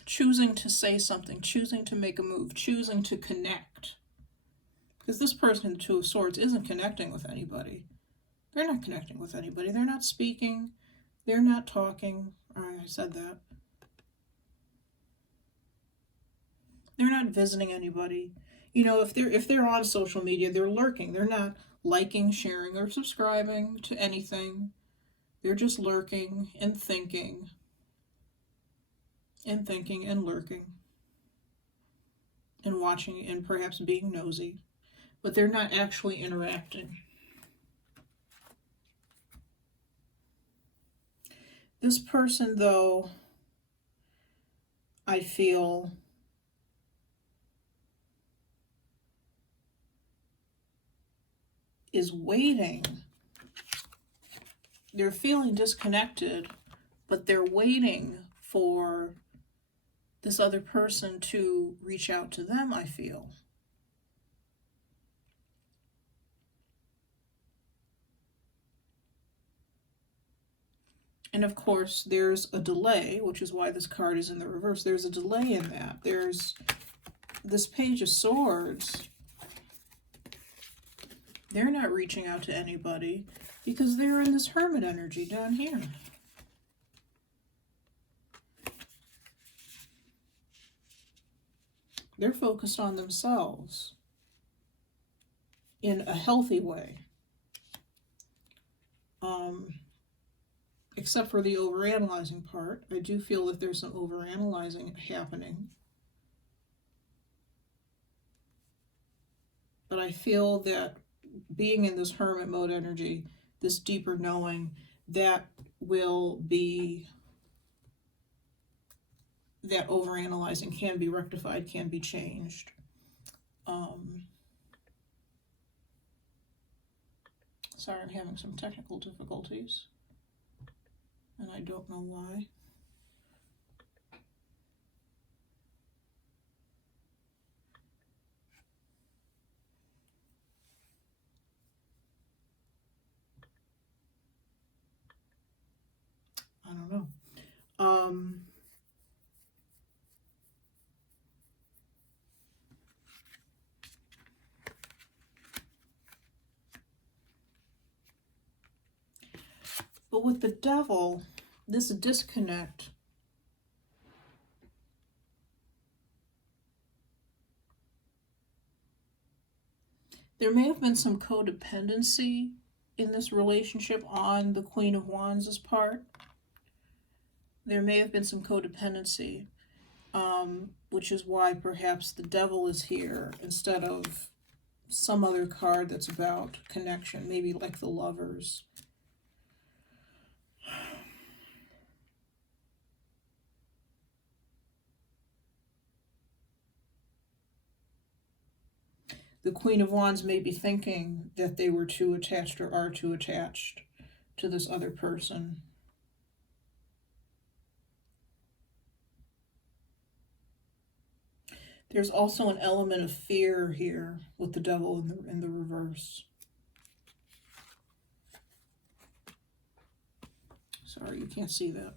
Choosing to say something, choosing to make a move, choosing to connect. Because this person in the Two of Swords isn't connecting with anybody. They're not connecting with anybody. They're not speaking. They're not talking. I said that. They're not visiting anybody. If they're on social media, they're lurking. They're not liking, sharing, or subscribing to anything. They're just lurking and thinking. And thinking and lurking and watching and perhaps being nosy, but they're not actually interacting. This person, though, I feel is waiting. They're feeling disconnected, but they're waiting for this other person to reach out to them, I feel. And of course, there's a delay, which is why this card is in the reverse. There's a delay in that. There's this Page of Swords. They're not reaching out to anybody because they're in this Hermit energy down here. They're focused on themselves in a healthy way. Except for the overanalyzing part. I do feel that there's some overanalyzing happening. But I feel that being in this Hermit mode energy, this deeper knowing, that will be, that overanalyzing can be rectified, can be changed. Sorry, I'm having some technical difficulties, and I don't know why. I don't know. But with the devil, this disconnect, there may have been some codependency in this relationship on the Queen of Wands' part. There may have been some codependency, which is why perhaps the devil is here instead of some other card that's about connection, maybe like the Lovers. The Queen of Wands may be thinking that they were too attached or are too attached to this other person. There's also an element of fear here with the devil in the reverse. Sorry, you can't see that.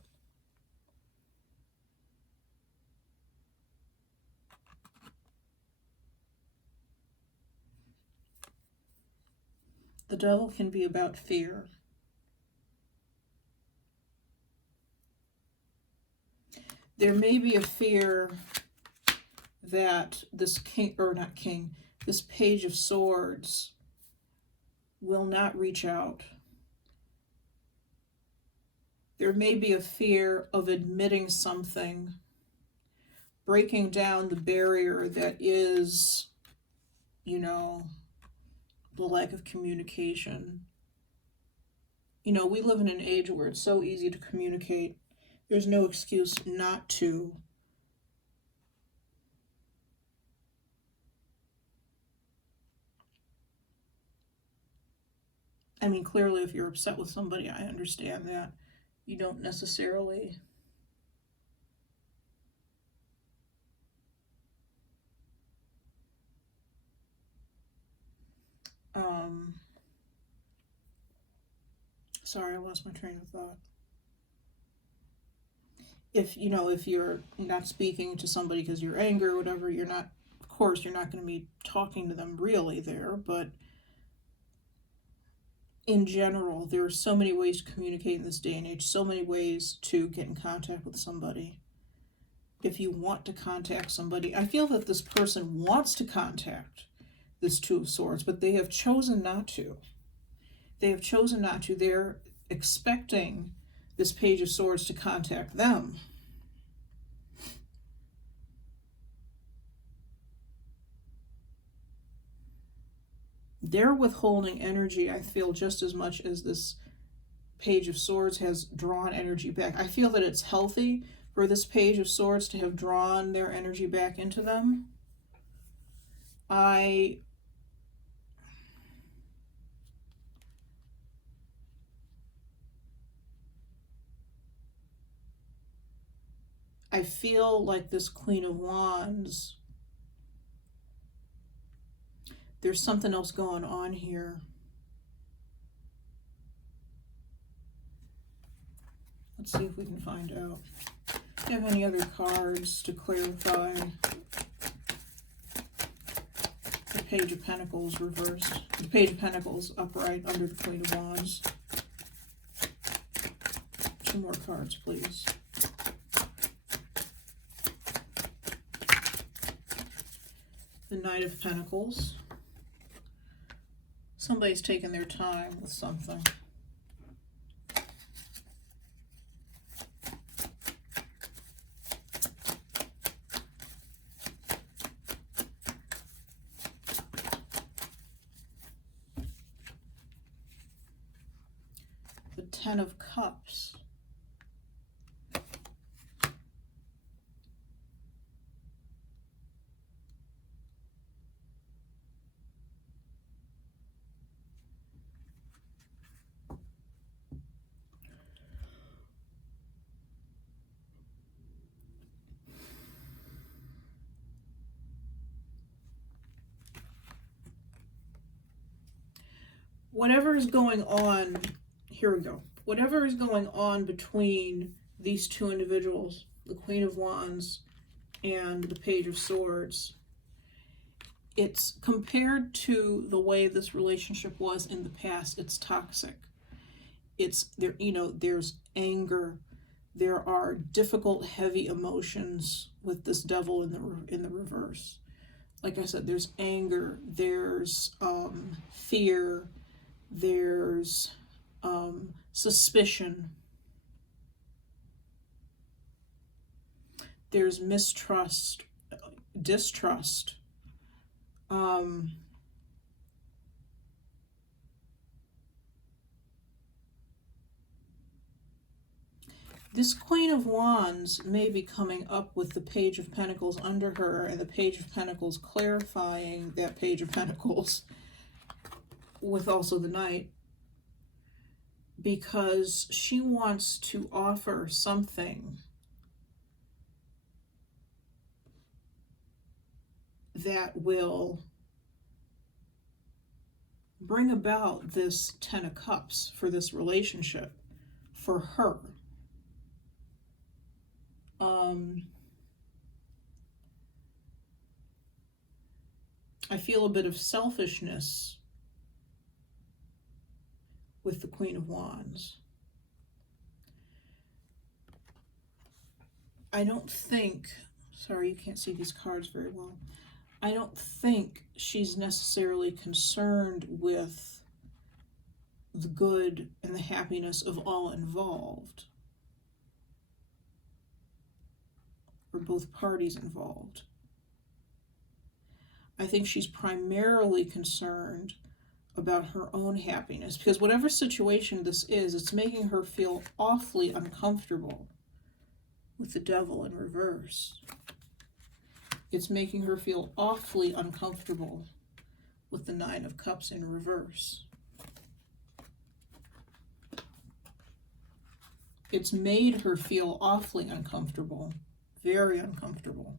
The devil can be about fear. There may be a fear that this this Page of Swords will not reach out. There may be a fear of admitting something, breaking down the barrier that is, you know, the lack of communication. You know, we live in an age where it's so easy to communicate. There's no excuse not to. I mean, clearly, if you're upset with somebody, I understand that. You don't necessarily sorry, I lost my train of thought. If you're not speaking to somebody because you're angry or whatever, you're not, of course, you're not going to be talking to them really there, but in general, there are so many ways to communicate in this day and age, so many ways to get in contact with somebody. If you want to contact somebody, I feel that this person wants to contact this Two of Swords, but they have chosen not to. They have chosen not to. They're expecting this Page of Swords to contact them. They're withholding energy, I feel, just as much as this Page of Swords has drawn energy back. I feel that it's healthy for this Page of Swords to have drawn their energy back into them. I feel like this Queen of Wands, there's something else going on here. Let's see if we can find out. Do you have any other cards to clarify the Page of Pentacles reversed? The Page of Pentacles upright under the Queen of Wands. 2 more cards, please. The Knight of Pentacles. Somebody's taking their time with something. The Ten of Cups. whatever is going on, here we go. Whatever is going on between these two individuals, the Queen of Wands and the Page of Swords, it's compared to the way this relationship was in the past, it's toxic. It's there, you know, there's anger. There are difficult, heavy emotions with this Devil in the reverse. Like I said, there's anger, there's fear, there's suspicion, there's mistrust, distrust. This Queen of Wands may be coming up with the Page of Pentacles under her, and the Page of Pentacles clarifying that Page of Pentacles with also the Knight, because she wants to offer something that will bring about this Ten of Cups for this relationship for her. I feel a bit of selfishness with the Queen of Wands. I don't think, sorry, you can't see these cards very well. I don't think she's necessarily concerned with the good and the happiness of all involved, or both parties involved. I think she's primarily concerned about her own happiness, because whatever situation this is, it's making her feel awfully uncomfortable with the Devil in reverse. It's making her feel awfully uncomfortable with the Nine of Cups in reverse. It's made her feel awfully uncomfortable, very uncomfortable,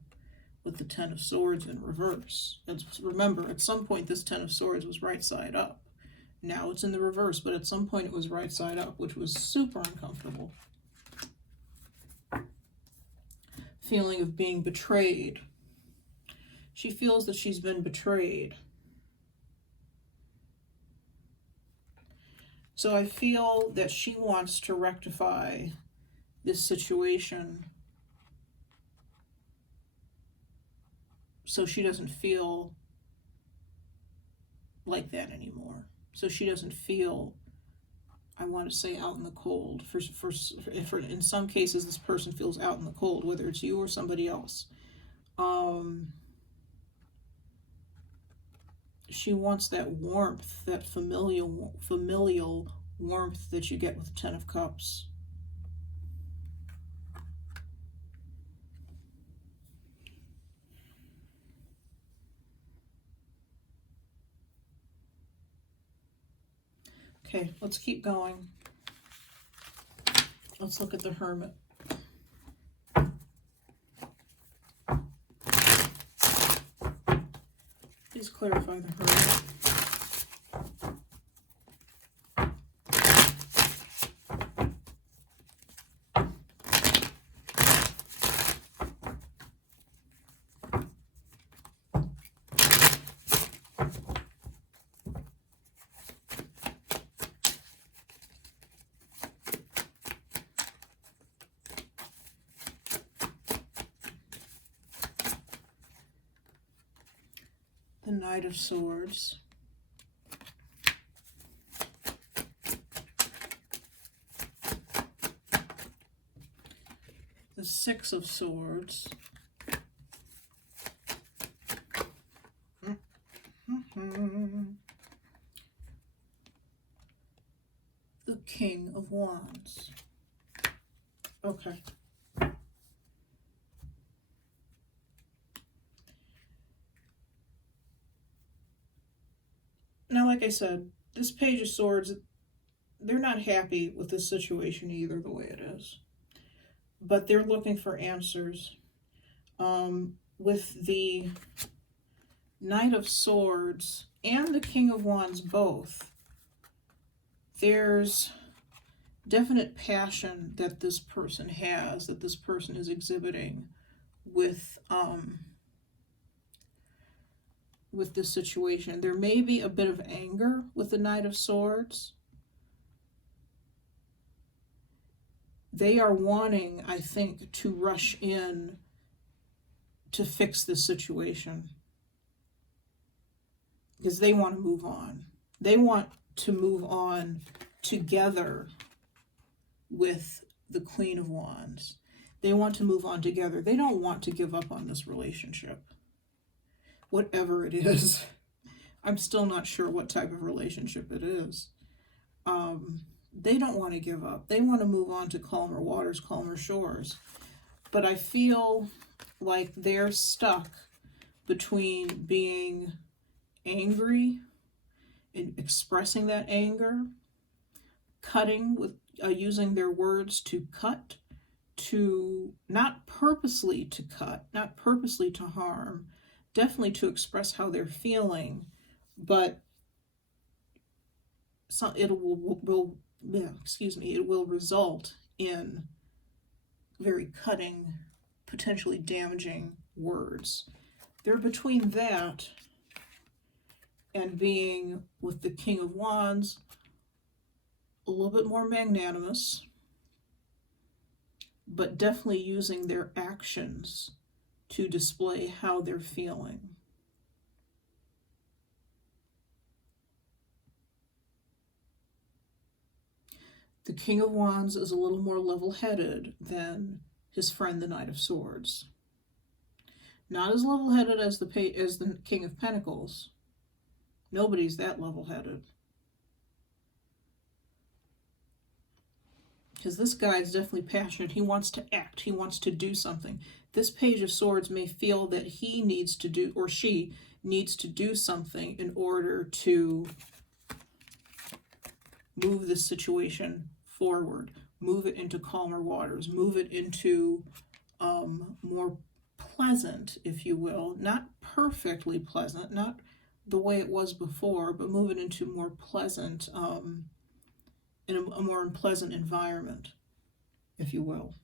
with the Ten of Swords in reverse. And remember, at some point this Ten of Swords was right side up. Now it's in the reverse, but at some point it was right side up, which was super uncomfortable. Feeling of being betrayed. She feels that she's been betrayed. So I feel that she wants to rectify this situation so she doesn't feel like that anymore. So she doesn't feel, I want to say, out in the cold. For in some cases, this person feels out in the cold, whether it's you or somebody else. She wants that warmth, that familial warmth that you get with the Ten of Cups. Okay, let's keep going. Let's look at the Hermit. Please clarify the Hermit. The Knight of Swords. The Six of Swords. The King of Wands. Okay. Now, like I said, this Page of Swords, they're not happy with this situation either, the way it is. But they're looking for answers. With the Knight of Swords and the King of Wands both, there's definite passion that this person has, that this person is exhibiting with this situation. There may be a bit of anger with the Knight of Swords. They are wanting, I think, to rush in to fix this situation, because they want to move on. They want to move on together with the Queen of Wands. They want to move on together. They don't want to give up on this relationship, whatever it is. I'm still not sure what type of relationship it is. They don't want to give up. They want to move on to calmer waters, calmer shores. But I feel like they're stuck between being angry and expressing that anger, cutting with using their words to cut, to not purposely to cut, not purposely to harm, definitely to express how they're feeling, but it will result in very cutting, potentially damaging words. They're between that and being with the King of Wands, a little bit more magnanimous, but definitely using their actions to display how they're feeling. The King of Wands is a little more level-headed than his friend, the Knight of Swords. Not as level-headed as the King of Pentacles. Nobody's that level-headed. Because this guy is definitely passionate. He wants to act. He wants to do something. This Page of Swords may feel that he needs to do, or she needs to do something in order to move this situation forward, move it into calmer waters, move it into more pleasant, if you will, not perfectly pleasant, not the way it was before, but move it into more pleasant, in a more unpleasant environment, if you will.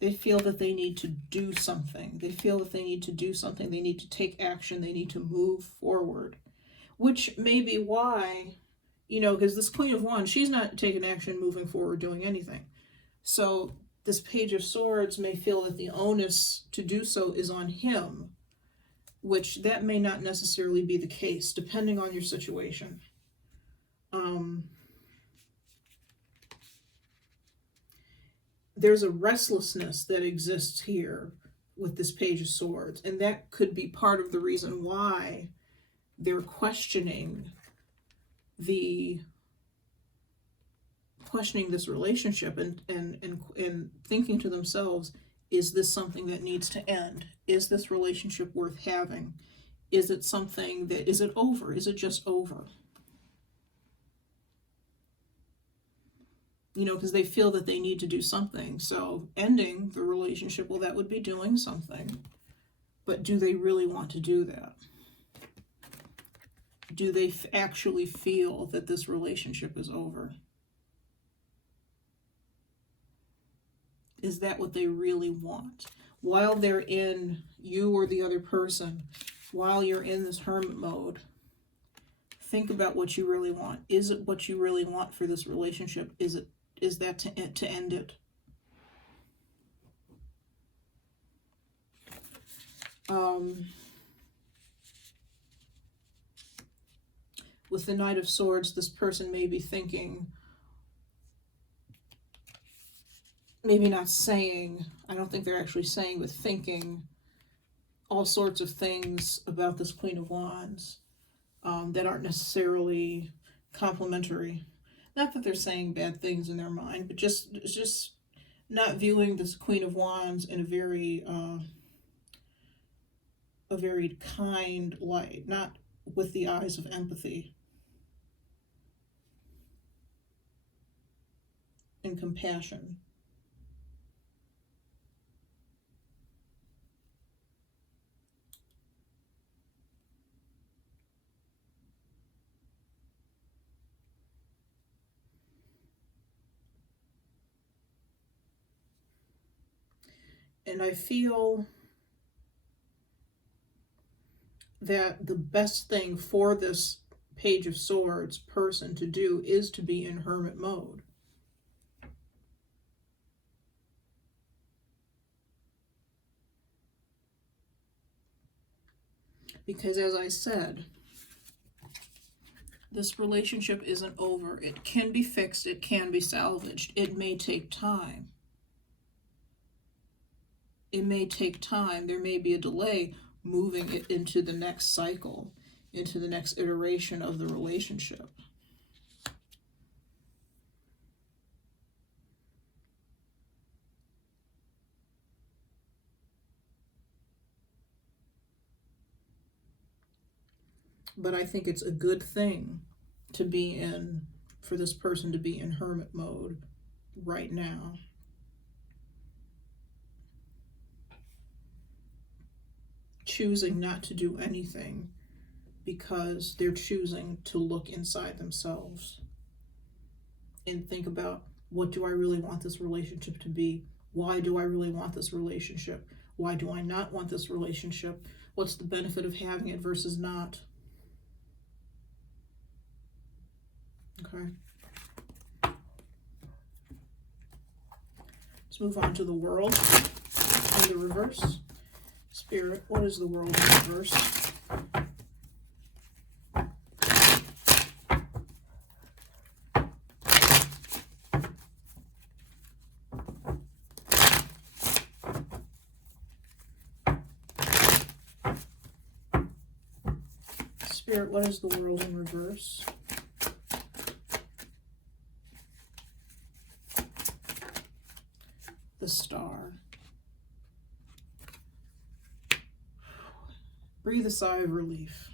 They feel that they need to do something. They feel that they need to do something. They need to take action. They need to move forward, which may be why, because this Queen of Wands, she's not taking action, moving forward, doing anything. So this Page of Swords may feel that the onus to do so is on him, which that may not necessarily be the case, depending on your situation. There's a restlessness that exists here with this Page of Swords, and that could be part of the reason why they're questioning this relationship and thinking to themselves, is this something that needs to end? Is this relationship worth having? Is it something that, is it over? Is it just over? Because they feel that they need to do something. So ending the relationship, well, that would be doing something. But do they really want to do that? Do they actually feel that this relationship is over? Is that what they really want? While they're in, you or the other person, while you're in this hermit mode, think about what you really want. Is it what you really want for this relationship? Is that to end it? With the Knight of Swords, this person may be thinking, maybe not saying, I don't think they're actually saying, but thinking all sorts of things about this Queen of Wands that aren't necessarily complimentary. Not that they're saying bad things in their mind, but just not viewing this Queen of Wands in a very kind light, not with the eyes of empathy and compassion. And I feel that the best thing for this Page of Swords person to do is to be in hermit mode. Because as I said, this relationship isn't over. It can be fixed. It can be salvaged. It may take time. It may take time. There may be a delay moving it into the next cycle, into the next iteration of the relationship. But I think it's a good thing to be in, for this person to be in hermit mode right now. Choosing not to do anything because they're choosing to look inside themselves and think about, what do I really want this relationship to be? Why do I really want this relationship? Why do I not want this relationship? What's the benefit of having it versus not? Okay. Let's move on to the world in the reverse. Spirit, what is the world in reverse? Spirit, what is the world in reverse? The Star. Breathe a sigh of relief.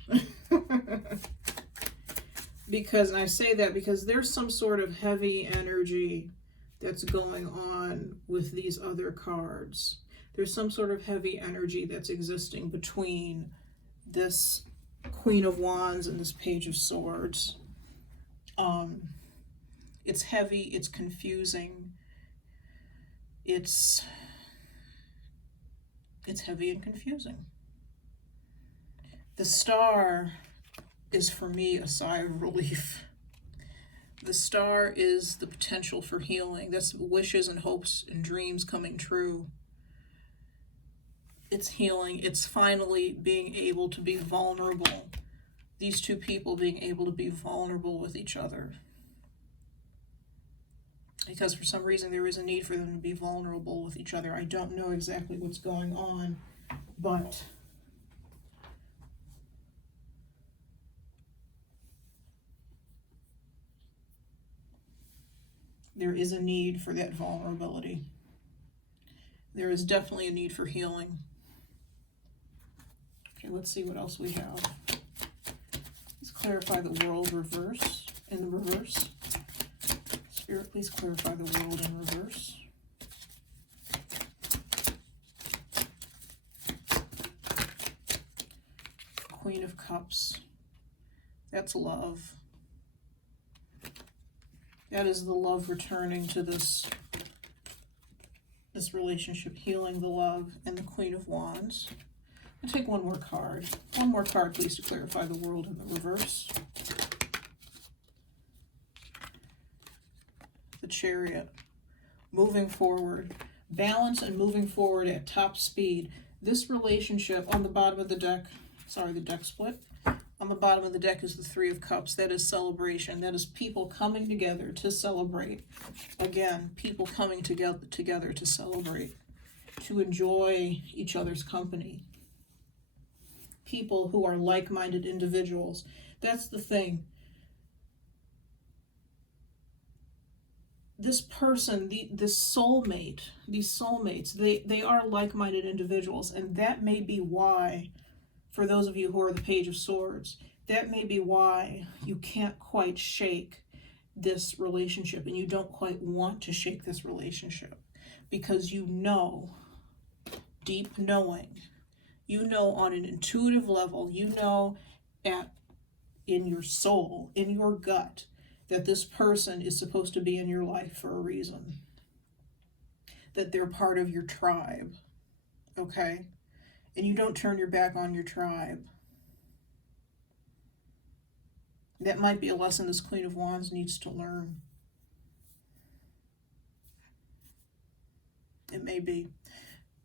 Because, and I say that because there's some sort of heavy energy that's going on with these other cards. There's some sort of heavy energy that's existing between this Queen of Wands and this Page of Swords. It's heavy, it's confusing, it's heavy and confusing. The Star is, for me, a sigh of relief. The Star is the potential for healing. That's wishes and hopes and dreams coming true. It's healing. It's finally being able to be vulnerable. These two people being able to be vulnerable with each other. Because for some reason there is a need for them to be vulnerable with each other. I don't know exactly what's going on, but there is a need for that vulnerability. There is definitely a need for healing. Okay, let's see what else we have. Let's clarify the world reverse, in the reverse. Spirit, please clarify the world in reverse. Queen of Cups. That's love. That is the love returning to this relationship, healing the love, and the Queen of Wands. I'll take one more card. One more card, please, to clarify the world in the reverse. The Chariot. Moving forward. Balance and moving forward at top speed. This relationship on the bottom of the deck, sorry, the deck split. On the bottom of the deck is the Three of Cups. That is celebration. That is people coming together to celebrate. Again, people coming together to celebrate, to enjoy each other's company. People who are like-minded individuals. That's the thing. This person, this soulmate, these soulmates, they are like-minded individuals, and that may be why, for those of you who are the Page of Swords, that may be why you can't quite shake this relationship, and you don't quite want to shake this relationship, because you know, deep knowing, you know on an intuitive level, you know in your soul, in your gut, that this person is supposed to be in your life for a reason. That they're part of your tribe. okay? And you don't turn your back on your tribe. That might be a lesson this Queen of Wands needs to learn. It may be.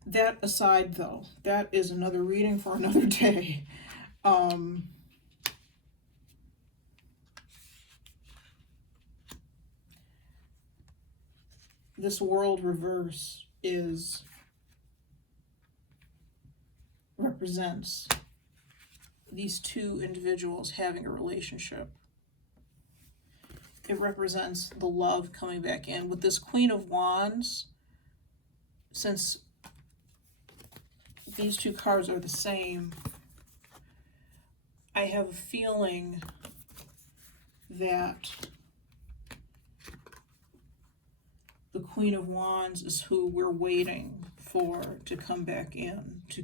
That aside, though, that is another reading for another day. This world reverse represents these two individuals having a relationship. It represents the love coming back in. With this Queen of Wands, since these two cards are the same, I have a feeling that the Queen of Wands is who we're waiting for to come back in, to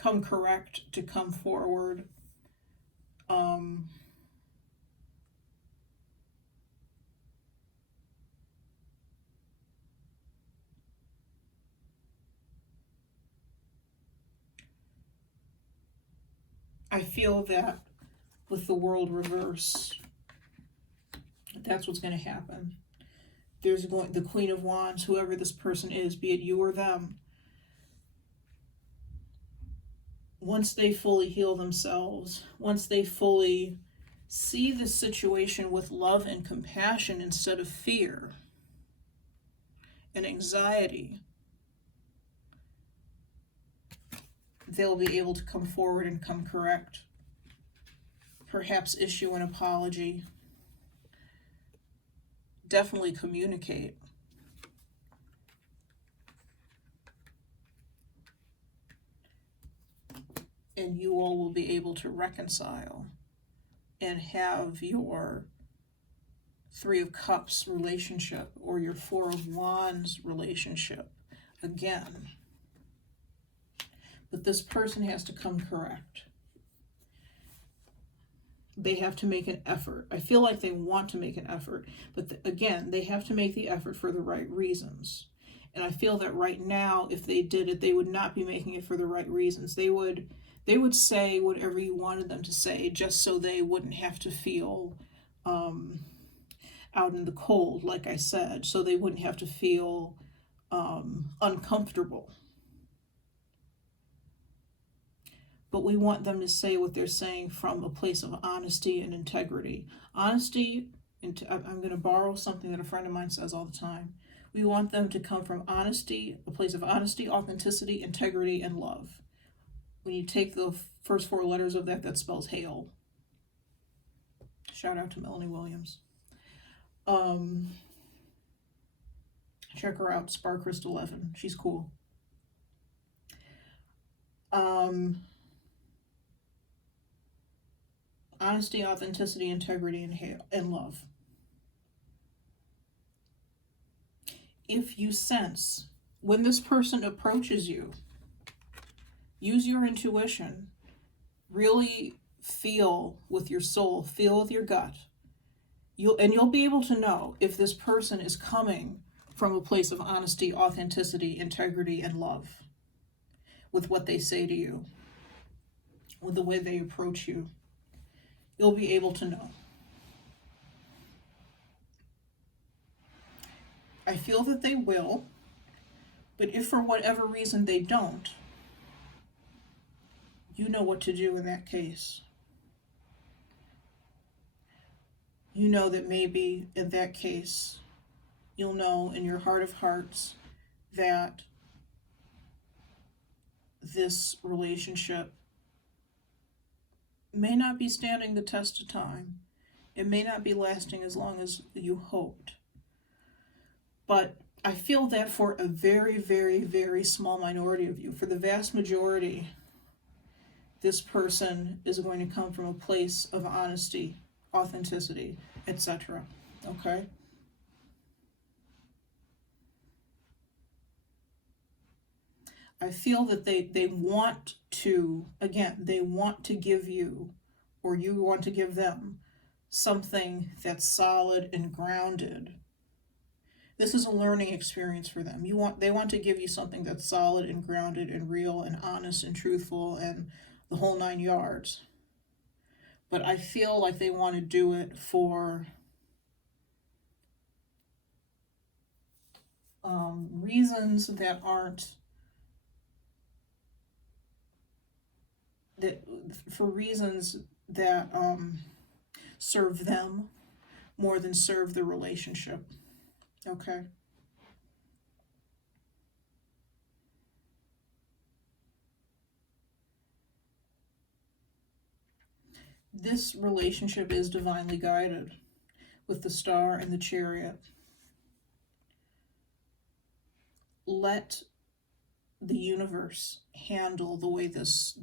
come correct, to come forward. I feel that with the world reverse, that's what's going to happen. The Queen of Wands, whoever this person is, be it you or them, once they fully heal themselves, once they fully see the situation with love and compassion instead of fear and anxiety, they'll be able to come forward and come correct. Perhaps issue an apology. Definitely communicate. And you all will be able to reconcile and have your Three of Cups relationship or your Four of Wands relationship again. But this person has to come correct. They have to make an effort. I feel like they want to make an effort, but again, they have to make the effort for the right reasons. And I feel that right now, if they did it, they would not be making it for the right reasons. They would say whatever you wanted them to say, just so they wouldn't have to feel out in the cold, like I said, so they wouldn't have to feel uncomfortable. But we want them to say what they're saying from a place of honesty and integrity. Honesty, I'm going to borrow something that a friend of mine says all the time. We want them to come from honesty, a place of honesty, authenticity, integrity, and love. When you take the first four letters of that, that spells hail. Shout out to Melanie Williams. Check her out, Sparkrist 11. She's cool. Honesty, authenticity, integrity, and love. If you sense when this person approaches you, use your intuition. Really feel with your soul, feel with your gut. You'll be able to know if this person is coming from a place of honesty, authenticity, integrity, and love with what they say to you, with the way they approach you. You'll be able to know. I feel that they will, but if for whatever reason they don't, you know what to do in that case. You know that maybe in that case, you'll know in your heart of hearts that this relationship may not be standing the test of time. It may not be lasting as long as you hoped. But I feel that for a very, very, very small minority of you, for the vast majority, this person is going to come from a place of honesty, authenticity, etc. Okay? I feel that they want to, again, they want to give you, or you want to give them, something that's solid and grounded, This is a learning experience for them. They want to give you something that's solid and grounded and real and honest and truthful and the whole 9 yards. But I feel like they want to do it for reasons that aren't, for reasons that serve them more than serve the relationship. Okay. This relationship is divinely guided with the star and the chariot. Let the universe handle the way this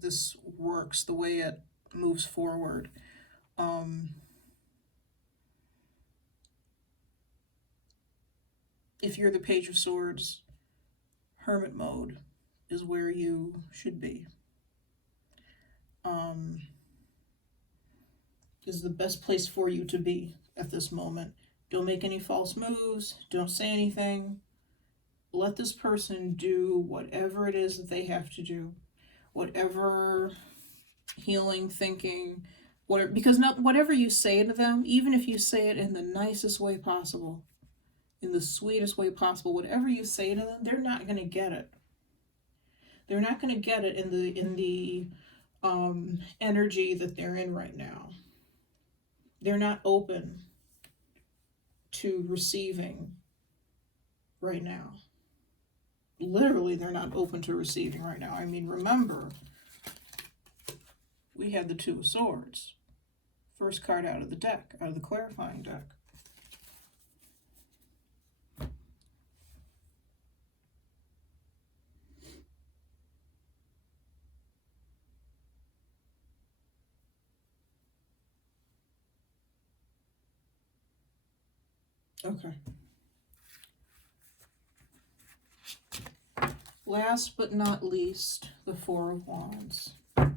works, the way it moves forward. If you're the Page of Swords, Hermit mode is where you should be. Is the best place for you to be at this moment. Don't make any false moves. Don't say anything. Let this person do whatever it is that they have to do. Whatever healing, thinking, whatever, because whatever you say to them, even if you say it in the nicest way possible, in the sweetest way possible, whatever you say to them, they're not going to get it. They're not going to get it in the energy that they're in right now. They're not open to receiving right now. Literally, they're not open to receiving right now. I mean, remember, we had the Two of Swords. First card out of the deck, out of the clarifying deck. Okay. Last but not least, the Four of Wands. Let's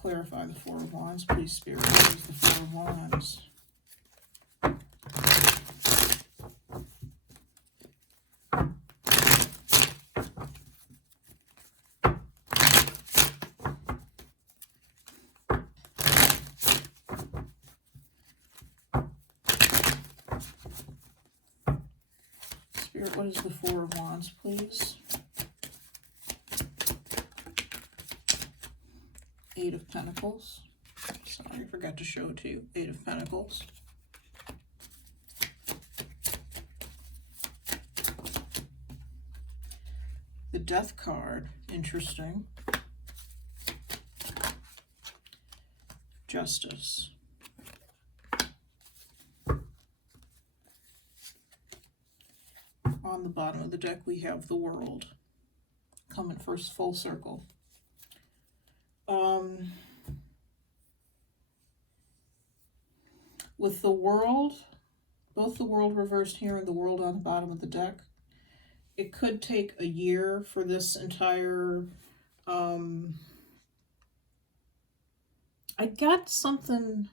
clarify the Four of Wands. Please, Spirit, what is the Four of Wands? What is the Four of Wands, please? Eight of Pentacles. Sorry, I forgot to show it to you. Eight of Pentacles. The Death card, interesting. Justice. On the bottom of the deck, we have the World coming first full circle. With the World, both the World reversed here and the World on the bottom of the deck, it could take a year for this entire, I got something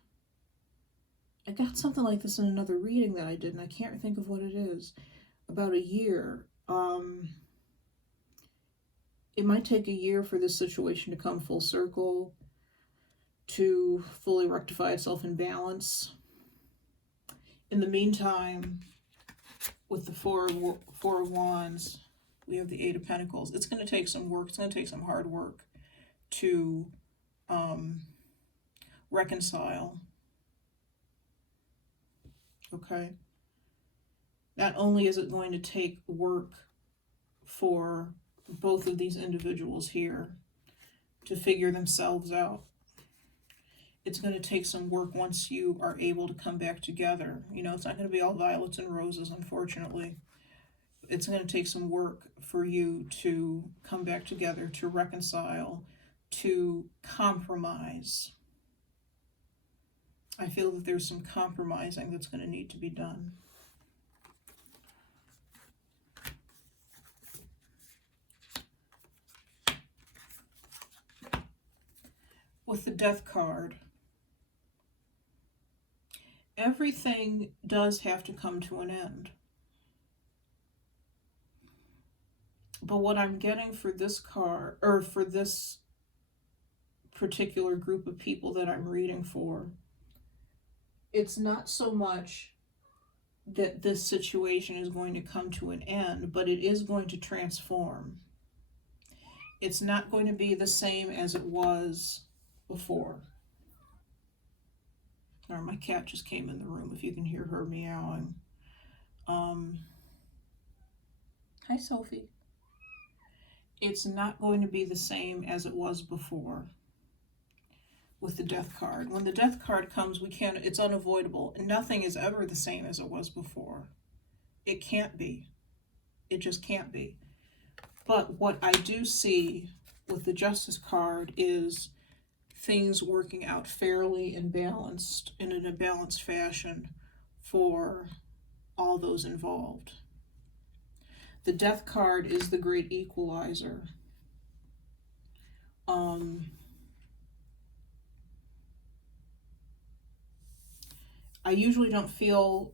like this in another reading that I did, and I can't think of what it is. About a year. It might take a year for this situation to come full circle, to fully rectify itself in balance. In the meantime, with the Four of Wands, we have the Eight of Pentacles. It's going to take some work. It's going to take some hard work to reconcile. Okay? Not only is it going to take work for both of these individuals here to figure themselves out, it's going to take some work once you are able to come back together. You know, it's not going to be all violets and roses, unfortunately. It's going to take some work for you to come back together, to reconcile, to compromise. I feel that there's some compromising that's going to need to be done. With the Death card, everything does have to come to an end. But what I'm getting for this card, or for this particular group of people that I'm reading for, it's not so much that this situation is going to come to an end, but it is going to transform. It's not going to be the same as it was before. Or my cat just came in the room, if you can hear her meowing. Hi, Sophie. It's not going to be the same as it was before with the Death card. When the Death card comes, it's unavoidable. Nothing is ever the same as it was before. It can't be. It just can't be. But what I do see with the Justice card is things working out fairly and balanced, in a balanced fashion for all those involved. The Death card is the great equalizer. I usually don't feel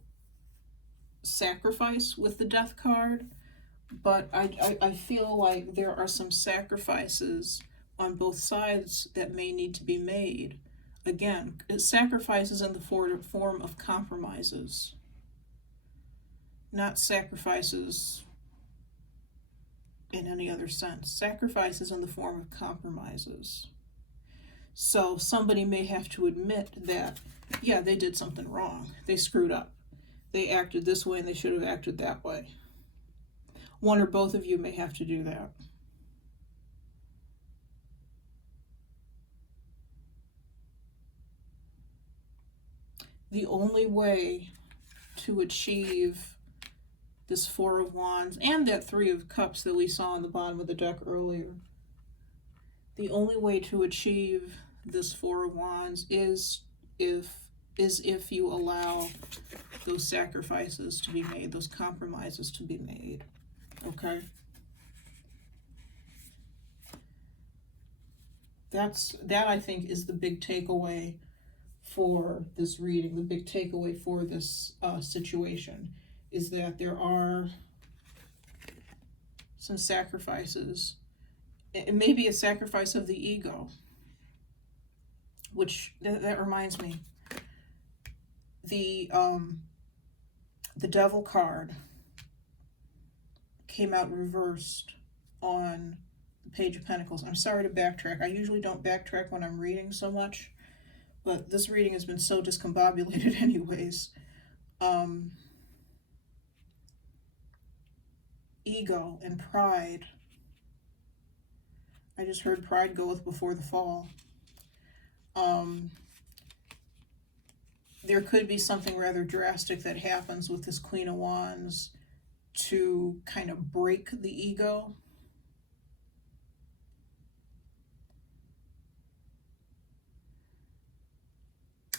sacrifice with the Death card, but I feel like there are some sacrifices on both sides that may need to be made. Again, sacrifices in the form of compromises, not sacrifices in any other sense. Sacrifices in the form of compromises. So somebody may have to admit that, yeah, they did something wrong. They screwed up. They acted this way and they should have acted that way. One or both of you may have to do that. The only way to achieve this Four of Wands and that Three of Cups that we saw on the bottom of the deck earlier, the only way to achieve this Four of Wands is if you allow those sacrifices to be made, those compromises to be made. Okay? That I think is the big takeaway for this reading. The big takeaway for this situation is that there are some sacrifices. It may be a sacrifice of the ego, which that reminds me. The Devil card came out reversed on the Page of Pentacles. I'm sorry to backtrack. I usually don't backtrack when I'm reading so much, but this reading has been so discombobulated anyways. Ego and pride. I just heard pride goeth before the fall. There could be something rather drastic that happens with this Queen of Wands to kind of break the ego.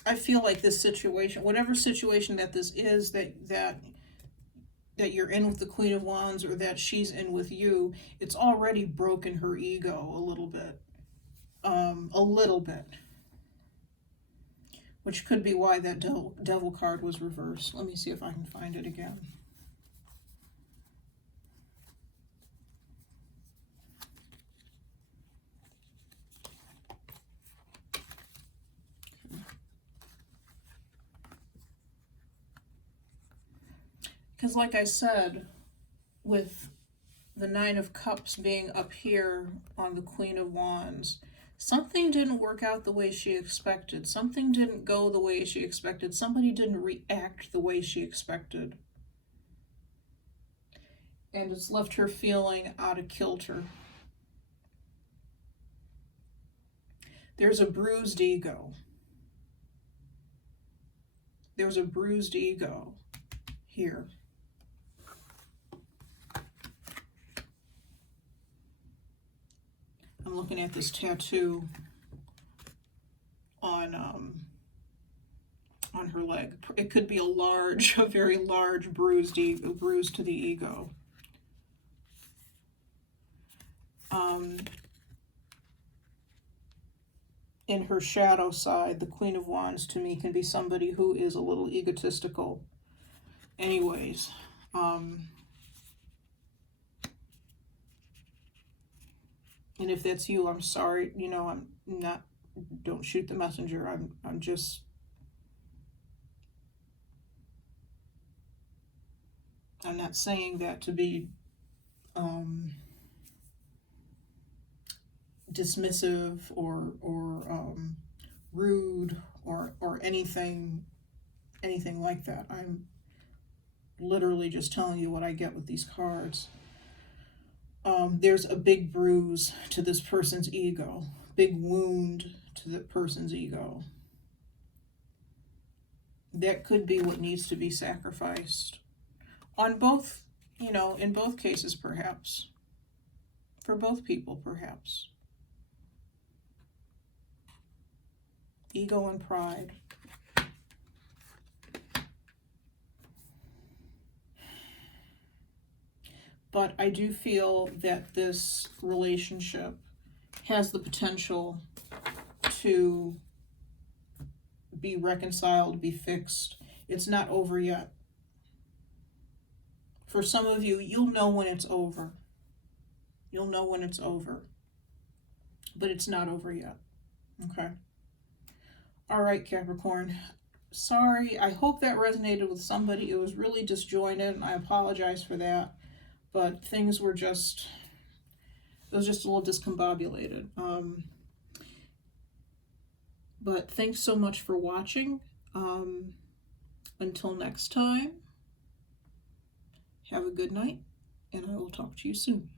I feel like this situation, whatever situation that this is, that you're in with the Queen of Wands, or that she's in with you, it's already broken her ego a little bit. Which could be why that devil card was reversed. Let me see if I can find it again. Because like I said, with the Nine of Cups being up here on the Queen of Wands, something didn't work out the way she expected. Something didn't go the way she expected. Somebody didn't react the way she expected. And it's left her feeling out of kilter. There's a bruised ego. There's a bruised ego here. I'm looking at this tattoo on her leg. It could be a very large bruise to the ego. in her shadow side, the Queen of Wands to me can be somebody who is a little egotistical. Anyways, and if that's you, I'm sorry. You know, I'm not, don't shoot the messenger. I'm just, I'm not saying that to be dismissive or rude or anything like that. I'm literally just telling you what I get with these cards. There's a big bruise to this person's ego, big wound to the person's ego. That could be what needs to be sacrificed on both, you know, in both cases, perhaps. For both people, perhaps. Ego and pride. But I do feel that this relationship has the potential to be reconciled, be fixed. It's not over yet. For some of you, you'll know when it's over. You'll know when it's over. But it's not over yet. Okay? All right, Capricorn. Sorry, I hope that resonated with somebody. It was really disjointed, and I apologize for that. But things were just, it was just a little discombobulated. But thanks so much for watching. Until next time, have a good night, and I will talk to you soon.